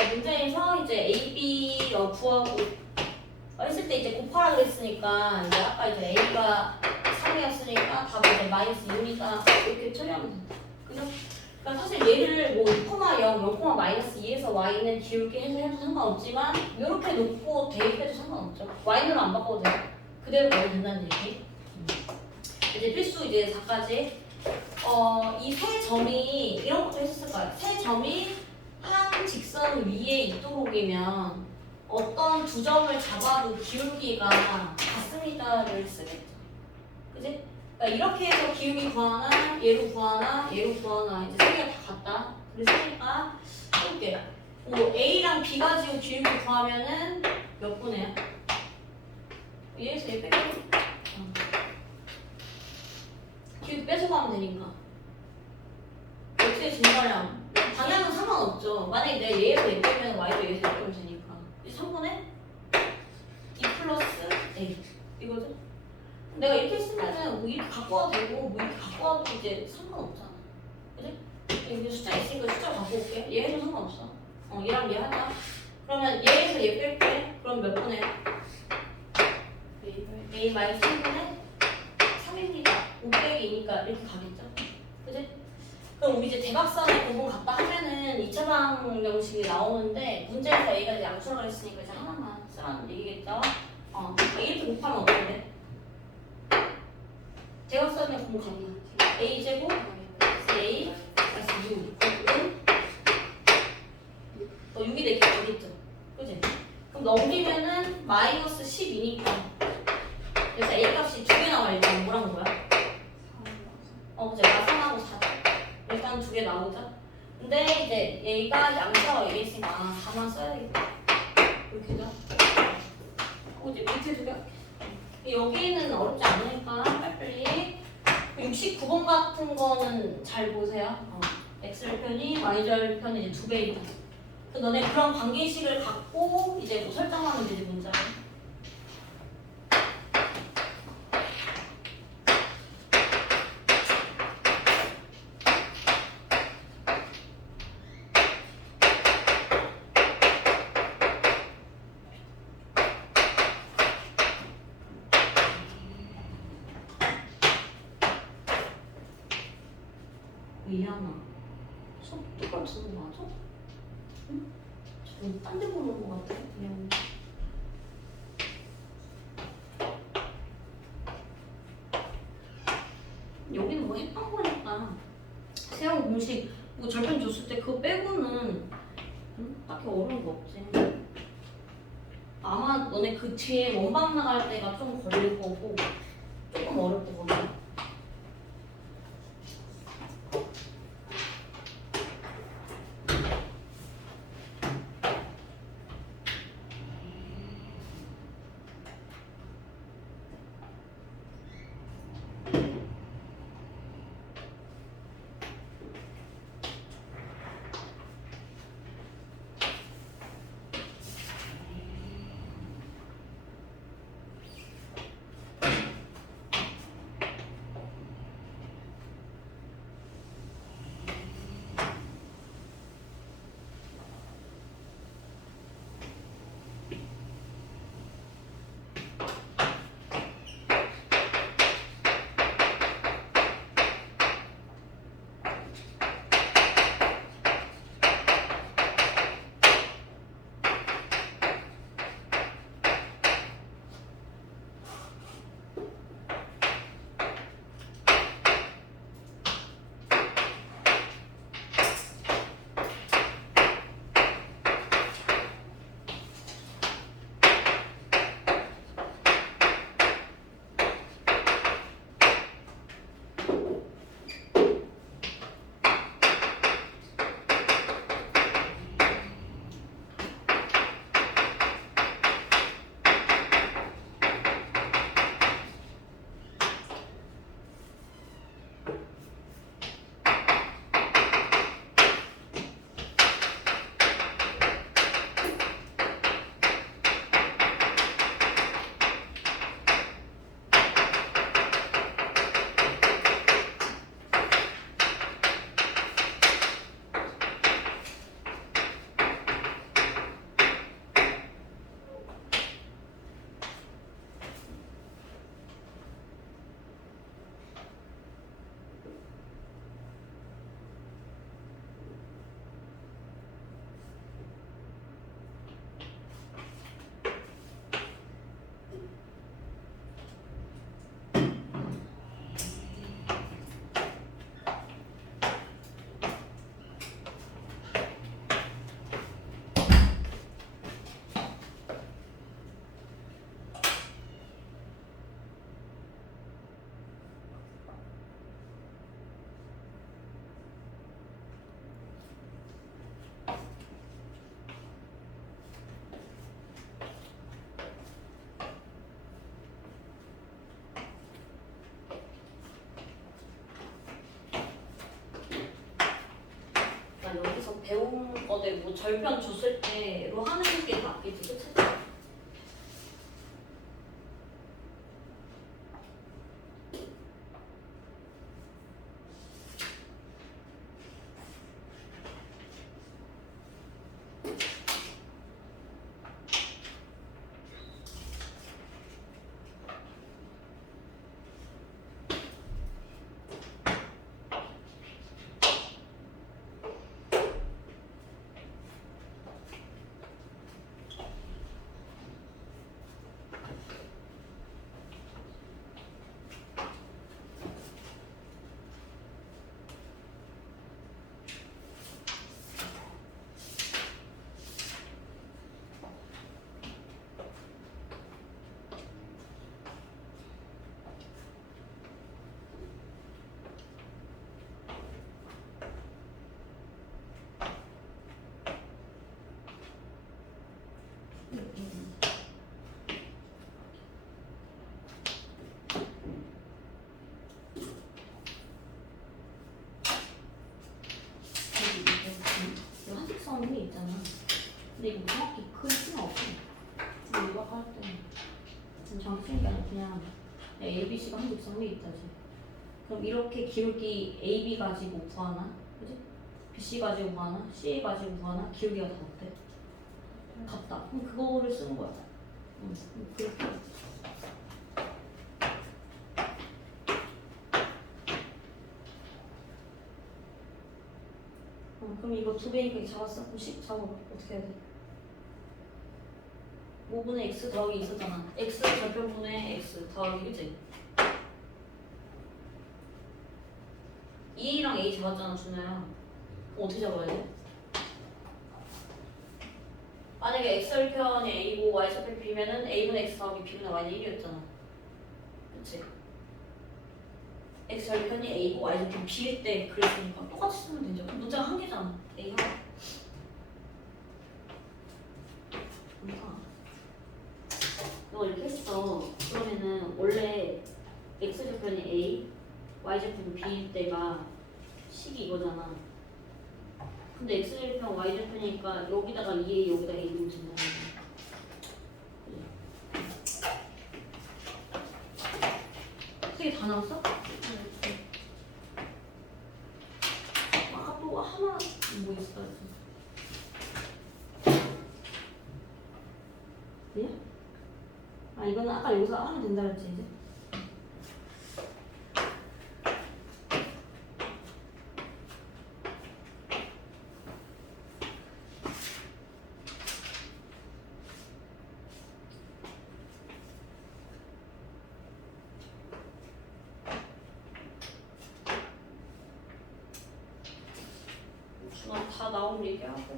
1. 문제에서 이제 a, b 구하고 했을 때 이제 곱하라 그랬으니까 이제 아까 이제 a가 3이었으니까 답은 이제 마이너스 2니까 이렇게 처리하면 된다. 그죠? 그러니까 사실 얘를 뭐 2,0, 0, 마이너스 2에서 y는 기울게 해도 상관없지만 이렇게 놓고 대입해도 상관없죠. y는 안 바꿔도 돼요. 그대로 넣어도 된다는 얘기. 이제 필수 이제 4까지 이 세 점이 이런 것도 했었을 거예요. 세 점이 한 직선 위에 있도록이면 어떤 두 점을 잡아도 기울기가 같습니다를 쓰겠죠. 그지? 그러니까 이렇게 해서 기울기 구하나 얘로 구하나 얘로 구하나 이제 세 개가 다 같다. 그랬으니까 해볼게요. 뭐 A랑 B 가지고 기울기 구하면은 몇 분해요? 얘에서 얘 빼고 기울기 뺏어가면 되니까 어떻게 진거량 방향은 상관없죠. 만약에 내가 얘에서 얘 빼면 Y도 얘에서 얘 빼면 되니까 이제 3분의 2 플러스 A 이거죠? 내가 이렇게 쓰면은 뭐 이렇게 갖고 와도 되고 뭐 이렇게 갖고 와도 이제 상관없잖아. 그지? 여기 숫자 있으니까 숫자 갖고 올게. 얘 해도 상관없어. 얘랑 얘 하자. 그러면 얘에서 얘 뺄게. 그럼 몇 분해? A 마이너스 3분의 3입니다. 5 빼기 2니까 이렇게 가겠죠? 그지? 그럼 우리 이제 대각선의 공분 같다 하면은 2차 방정식이 나오는데 문제에서 A가 이제 양수라고 했으니까 이제 하나만 쓰라는 얘기겠죠? 이렇게 곱하면 어떻게 돼? 대각선의 공분 같다. A제곱 A 마이너스 6 6이 되겠죠? 그지? 그럼 넘기면은 마이너스 10이니까 그래서 A 값이 2개 나와. 일단 뭐라는 거야? 그죠? 마상하고 4죠. 일단 2개 나오죠? 근데 이제 얘가 양수가 여기 있으니까 4만 써야겠다. 이렇게죠? 이제 밑에 2개 할게. 여기는 어렵지 않으니까 빨리빨리 69번 같은 거는 잘 보세요. X절편이 Y절편이 이제 2배이다. 너네 그런 관계식을 갖고 이제 뭐 설정하면 되지 문제는. 미안아. 수업 똑바로 쓰는 거 맞아? 응? 지금 딴 데 보는 거 같아. 그냥. 여기는 뭐 했던 거니까 새로운 공식 뭐 절편 줬을 때 그거 빼고는 딱히 어려운 거 없지. 아마 너네 그 뒤에 원방 나갈 때가 좀 걸릴 거고 조금 어려울 거거든. 배운 거대 뭐 절편 줬을 때로 하는 게 답이지, 그치? 이거 한식성이 있잖아. 근데 이거 정확히 그 수는 없어. 근데 이거 할 때는 지금 정확히 쓰는 게 아니라 그냥 A, B, C가 한식성이 있다지. 그럼 이렇게 기울기 A, B 가지고 구하나? 그지? B, C 가지고 구하나? C 가지고 구하나? 기울기가 다 어때? 같다. 그럼 그거를 쓰는 거야. 그렇게. 그럼 이거 두 배니까 이렇게 잡았어? 그럼 10 잡아봐. 어떻게 해야 돼? 5분의 x 더하기 있었잖아. x 절편분의 x 더하기, 그치? 2랑 a 잡았잖아, 준호야. 그럼 어떻게 잡아야 돼? 만약에 x절편이 a고 y절편이 b면은 a분의 x 더하기 b분의 y는 1이었잖아. 그치? x절편이 a고 y절편이 b일 때 그랬으니까 똑같이 쓰면 되죠. 그럼 문제가 한 개잖아. a 하나. 이거 이렇게 했어. 그러면은 원래 x절편이 a, y절편이 b일 때가 식이 이거잖아. 근데 x절편, y절편이니까 여기다가 2a, 여기다 a 놓으면 된다는 거야. 세 개 다 나왔어? 아까 또 하나 뭐 있어? 예? 아 이거는 아까 여기서 하면 된다 그랬지 이제? 다 나온 얘기하고.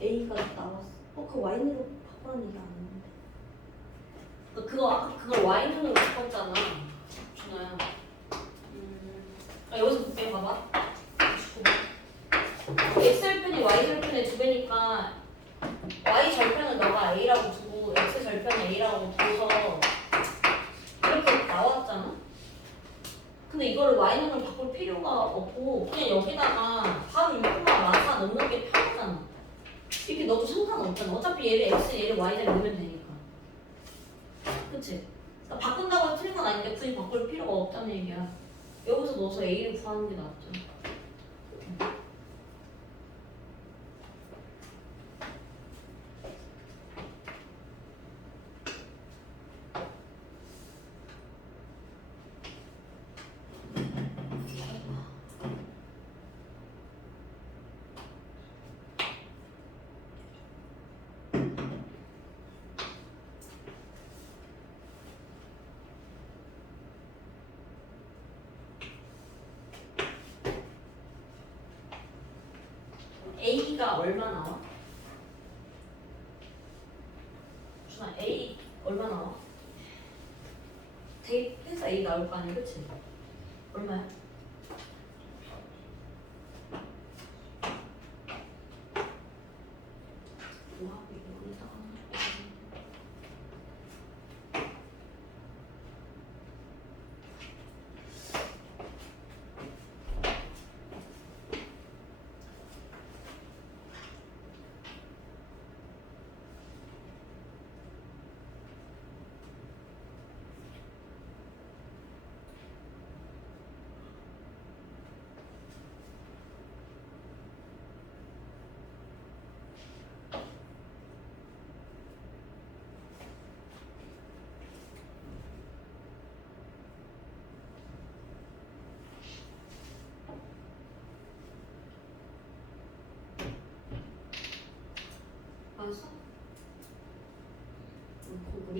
A가 나왔어. 그 Y로 바꾸라는 얘기 안 했는데. 그거 아까 그걸 Y로 바꿨잖아. 준호야. 여기서 볼게 봐봐. X절편이 Y절편의 두 배니까 Y절편은 너가 A라고 두고 X절편은 A라고 둬서 이렇게 나왔잖아? 근데 이거를 Y는을 바꿀 필요가 없고 그냥 여기다가 바로 6,4 넣는 게 편하잖아. 이렇게 넣어도 상관없잖아. 어차피 얘를 X, 얘를 Y를 넣으면 되니까. 그치? 그러니까 바꾼다고 해서 틀린 건 아닌데 굳이 바꿀 필요가 없다는 얘기야. 여기서 넣어서 A를 구하는 게 낫죠. A가 얼마 나와? 준아, A 얼마 나와? 대입해서 A 나올 거 아니야, 그치? 얼마야?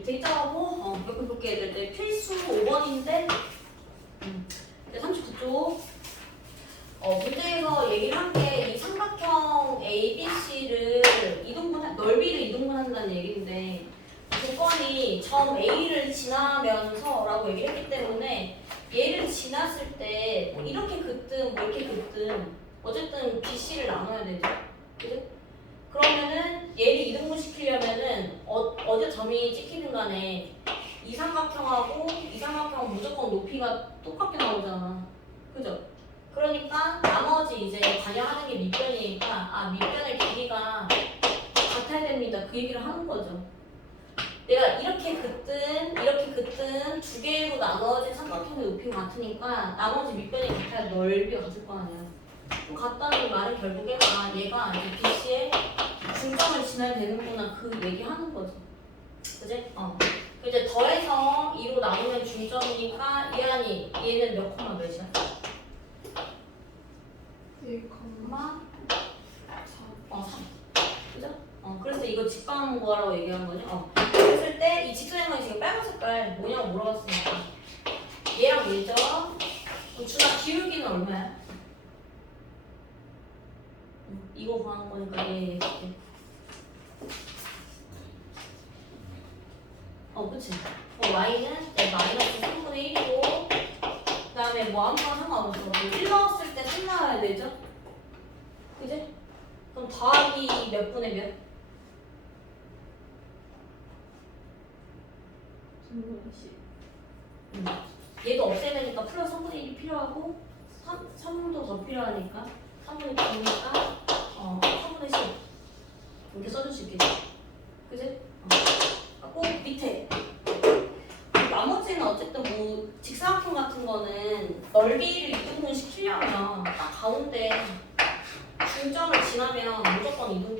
밑에 있자고 몇번 볼게 될 때 필수 5번인데 39쪽 문제에서 얘기를 한 게 이 삼각형 ABC를 넓이를 이동분한다는 얘기인데 조건이 점 A를 지나면서 라고 얘기를 했기 때문에 얘를 지났을 때 뭐 이렇게 긋든 뭐 이렇게 긋든 어쨌든 BC를 나눠야 되죠. 그죠? 그러면은 얘를 이등분 시키려면은 어디 점이 찍히든 간에 이 삼각형하고 이 삼각형은 무조건 높이가 똑같게 나오잖아. 그죠? 그러니까 나머지 이제 관여하는 게 밑변이니까 밑변의 길이가 같아야 됩니다. 그 얘기를 하는 거죠. 내가 이렇게 긋든 두 개로 나눠진 삼각형의 높이가 같으니까 나머지 밑변이 같아야 넓이가 같을 거 아니야. 같다는 말은 결국에 얘가 이제 BC의 중점을 지나야 되는구나 그 얘기하는 거죠. 그지? 이제 더해서 2로 나누면 중점이니까 얘는 몇 콤마 몇이야? 1, 3. 그죠? 그래서 이거 직방한 거라고 얘기한 거죠. 그랬을 때 이 직선형이 지금 빨간 색깔 뭐냐고 물어봤으니까 얘랑 얘죠? 그럼 준아 기울기는 얼마야? 이거 구하는 거니까 얘. 그치? y는 마이너스 3분의 1이고 그 다음에 뭐 아무거나 상관없어. 1 넣었을 때 3 나와야 되죠? 그지? 그럼 더하기 몇 분의 몇? 10. 얘도 없애야 되니까 플러스 3분의 1이 필요하고 3도 더 필요하니까 3분의 9니까 3분의 10 이렇게 써줄 수 있겠지? 그지? 꼭 밑에 나머지는 어쨌든 뭐 직사각형 같은 거는 넓이를 이동분 시키려면 딱 가운데 중점을 지나면 무조건 이동.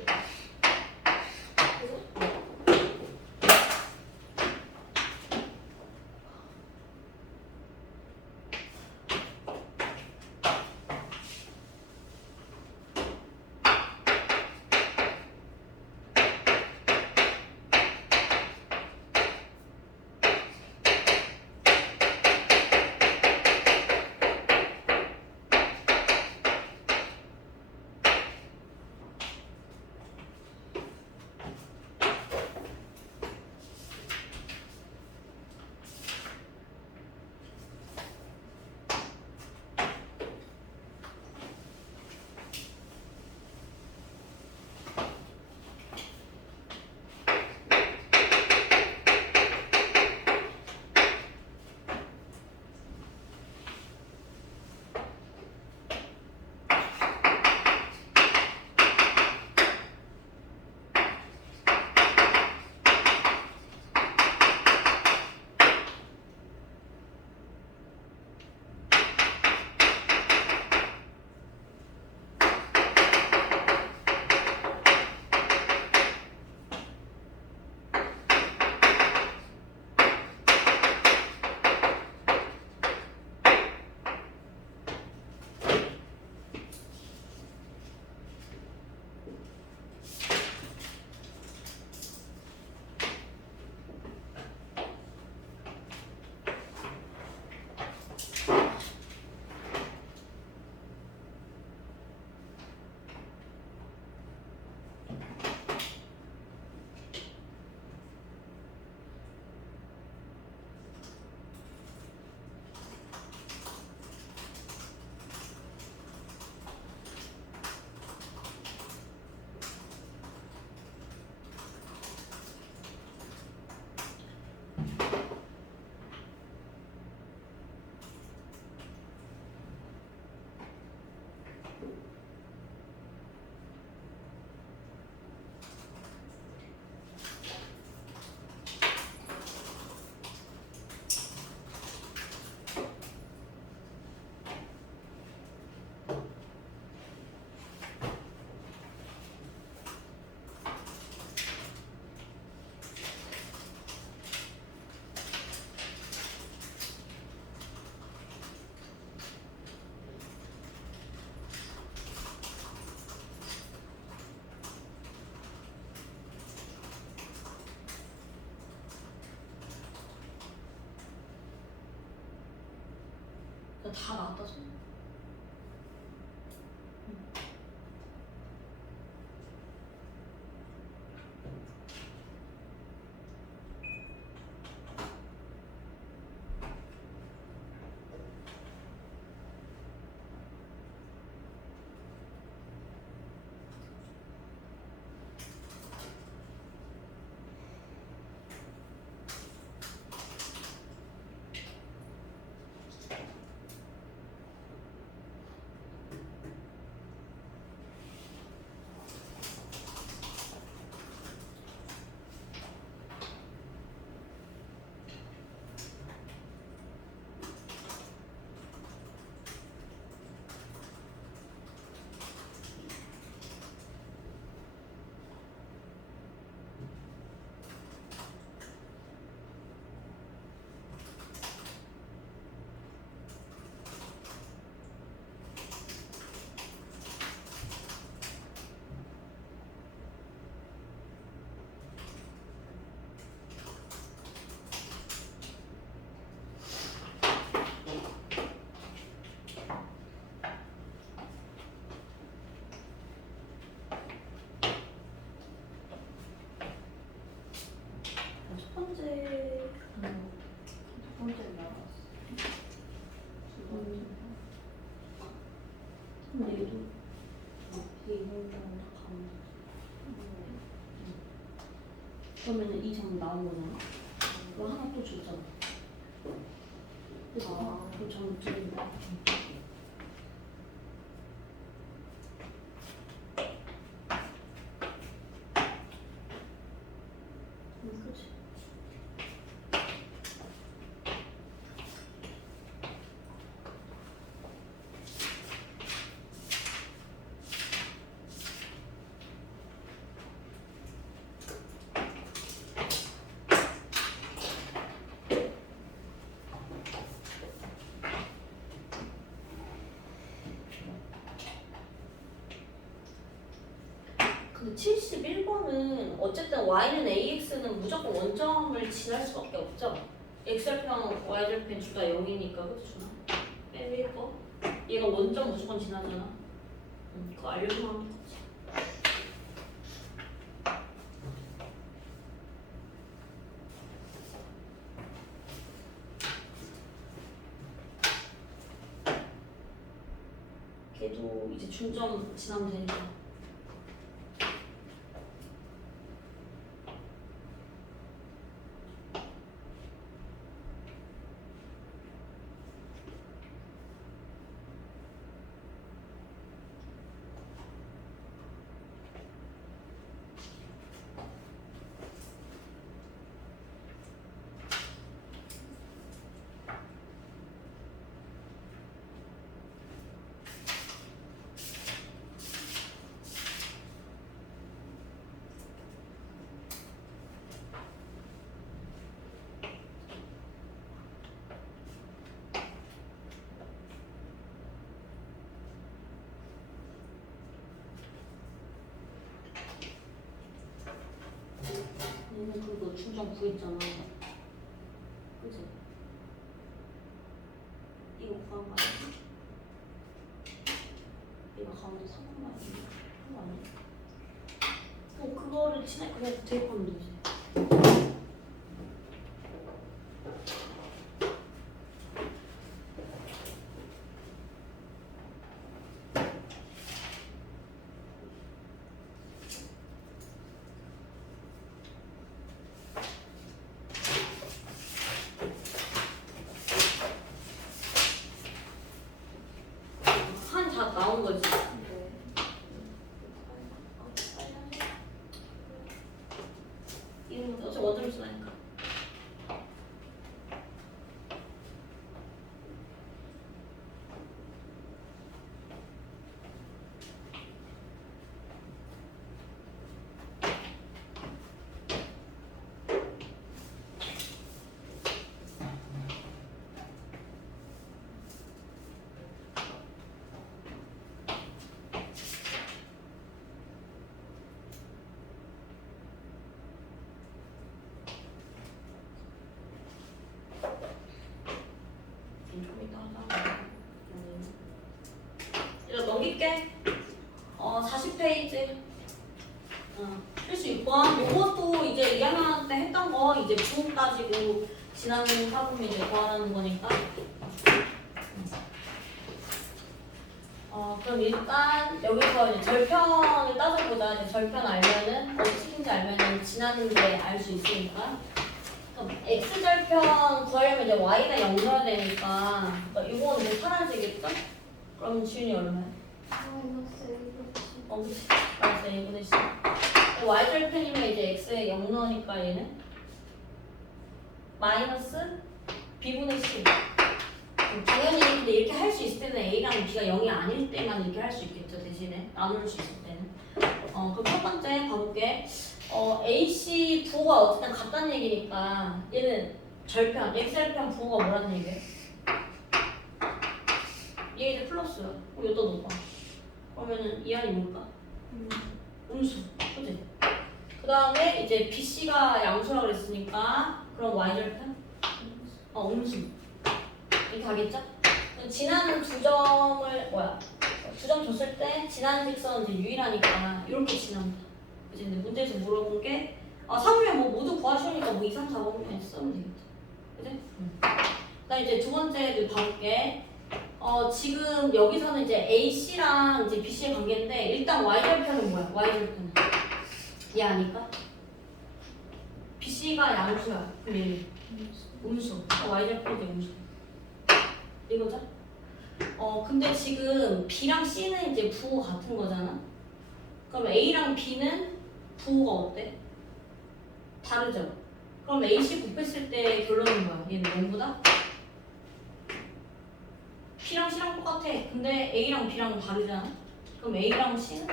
다 나왔다 손. 첫 번째 첫 번째 나왔어. 두 번째. 근데 얘도 이런 경우 다 가면 그러면은 이 점 나온 거잖아. 그거 하나 또 줬잖아. 그래서 그점 드린다. 그치. 그 71번은 어쨌든 y는 ax는 무조건 원점을 지날 수밖에 없죠. x절편, y절편 둘 다 0이니까 그치 준아? 빼일 거. 얘가 원점 무조건 지나잖아. 그거 알려주면 하면 되지. 걔도 이제 중점 지나면 되니까. 얘는 그거 중점 구했잖아. 그치? 이거 구한 거 아니야? 얘가 가운데 3콤마 있는 거 아니야? 그거를 그냥 대입하면 되지. 한 다 나온 거지. 네. 이건 어차피 넘길게. 40페이지. 필수 6번. 이것도 이제 2학년 때 했던 거 이제 부호 따지고 지난 사분 이제 구하는 거니까. 그럼 일단 여기서 이제 절편을 따져보자. 이제 절편 알면은 어디 식인지 알면은 지났는데 알 수 있으니까. 그럼 x절편 구하려면 이제 y가 0 넣어야 되니까. 그러니까 이거 이제 사라지겠죠? 그럼 지윤이 얼마야? 그치. 마이너스 1분의 10. y절편이면 이제 x에 0 넣으니까 얘는 마이너스 b분의 10. 당연히 근데 이렇게 할 수 있을 때는 a랑 b가 0이 아닐 때만 이렇게 할 수 있겠죠. 대신에 나눌 수 있을 때는. 그럼 첫 번째 봐볼게. AC 부호가 어쨌든 같다는 얘기니까 얘는 절편, x절편 부호가 뭐라는 얘기예요? 얘 이제 플러스야. 그럼 여기다 넣어봐. 그러면은 이 안이 뭘까? 음수. 그치? 그 다음에 이제 BC가 양수라 그랬으니까 그럼 y절편? 음수. 이렇게 가겠죠? 지나는 두 점을 두 점 줬을 때 지나는 직선은 이제 유일하니까 이렇게 지납니다. 그치? 근데 문제에서 물어본 게 3이면 뭐 모두 구하시니까 뭐 2, 3, 4번이면 쓰면 되겠죠. 그치? 그다음 이제 두 번째를 봐볼게. 지금 여기서는 이제 AC랑 이제 BC의 관계인데 일단 y절편은 뭐야? y절편은 얘 아닐까? BC가 양수야. 그럼 얘는 음수. y절편이 음수. 이거죠? 근데 지금 B랑 C는 이제 부호가 같은 거잖아. 그럼 A랑 B는 부호가 어때? 다르죠? 그럼 AC 곱했을 때 결론은 뭐야? 얘는 0보다? P랑 C랑 똑같아. 근데 A랑 B랑 다르잖아. 그럼 A랑 C는?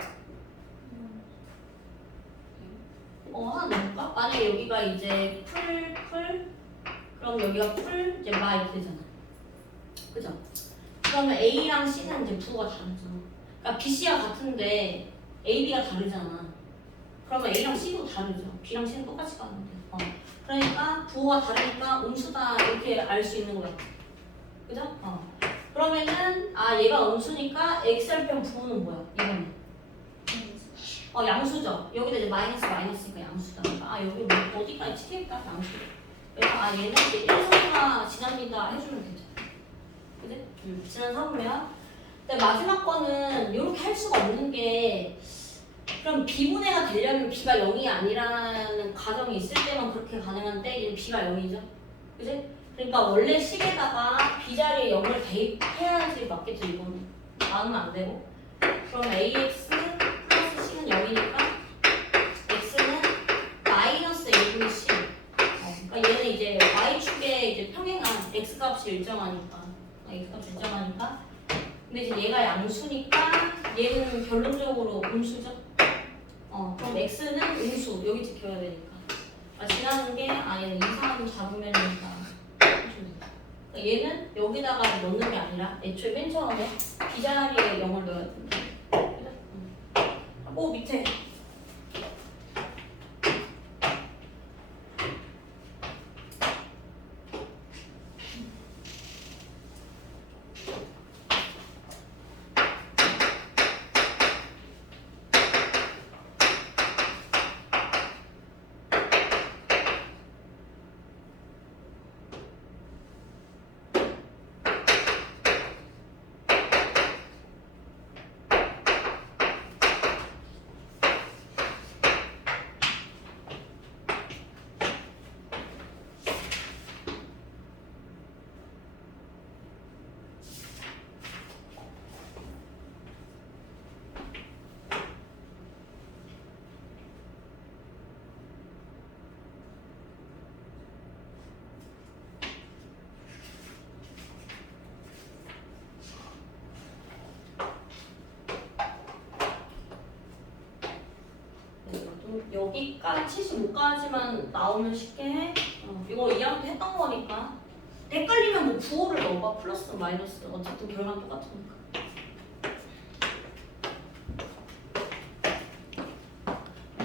하나 넣을까? 만약에 여기가 이제 풀, 그럼 여기가 풀, 이제 마 이렇게 되잖아. 그죠? 그러면 A랑 C는 이제 부호가 다르죠. 그러니까 BC가 같은데 AB가 다르잖아. 그러면 A랑 C도 다르죠. B랑 C는 똑같이 가는데. 그러니까 부호가 다르니까 음수다 이렇게 알 수 있는 거야. 그죠? 그러면은 얘가 음수니까 x절편 부호는 뭐야? 이거는 양수죠. 여기다 이제 마이너스니까 양수다. 여기 뭐 어디까지 치니까 양수. 그래서 얘는 이제 1소가 지납니다 해주면 되죠. 그지? 지난 사보면. 근데 마지막 거는 이렇게 할 수가 없는 게 그럼 B분해가 되려면 B가 0이 아니라는 가정이 있을 때만 그렇게 가능한데 얘는 B가 0이죠. 그지? 그러니까 원래 식에다가 B 자리에 0을 대입해야지 맞겠죠. 이거는 나누면 안 되고. 그럼 AX 플러스 C는 0이니까 X는 마이너스 1분의 C. 그러니까 얘는 이제 Y축에 이제 평행한 X 값이 일정하니까. 근데 이제 얘가 양수니까 얘는 결론적으로 음수죠. 그럼 X는 음수. 여기 지켜야 되니까. 지나는 게 얘는 2, 3 잡으면이니까. 얘는 여기다가 넣는 게 아니라 애초에 맨 처음에 B 자리에 0을 넣어야 된다. 하고 밑에 여기까지 75까지만 나오면 쉽게 해. 이거 2학년 때 했던 거니까. 헷갈리면 뭐 부호를 넣어봐. 플러스 마이너스. 어쨌든 결과는 똑같으니까.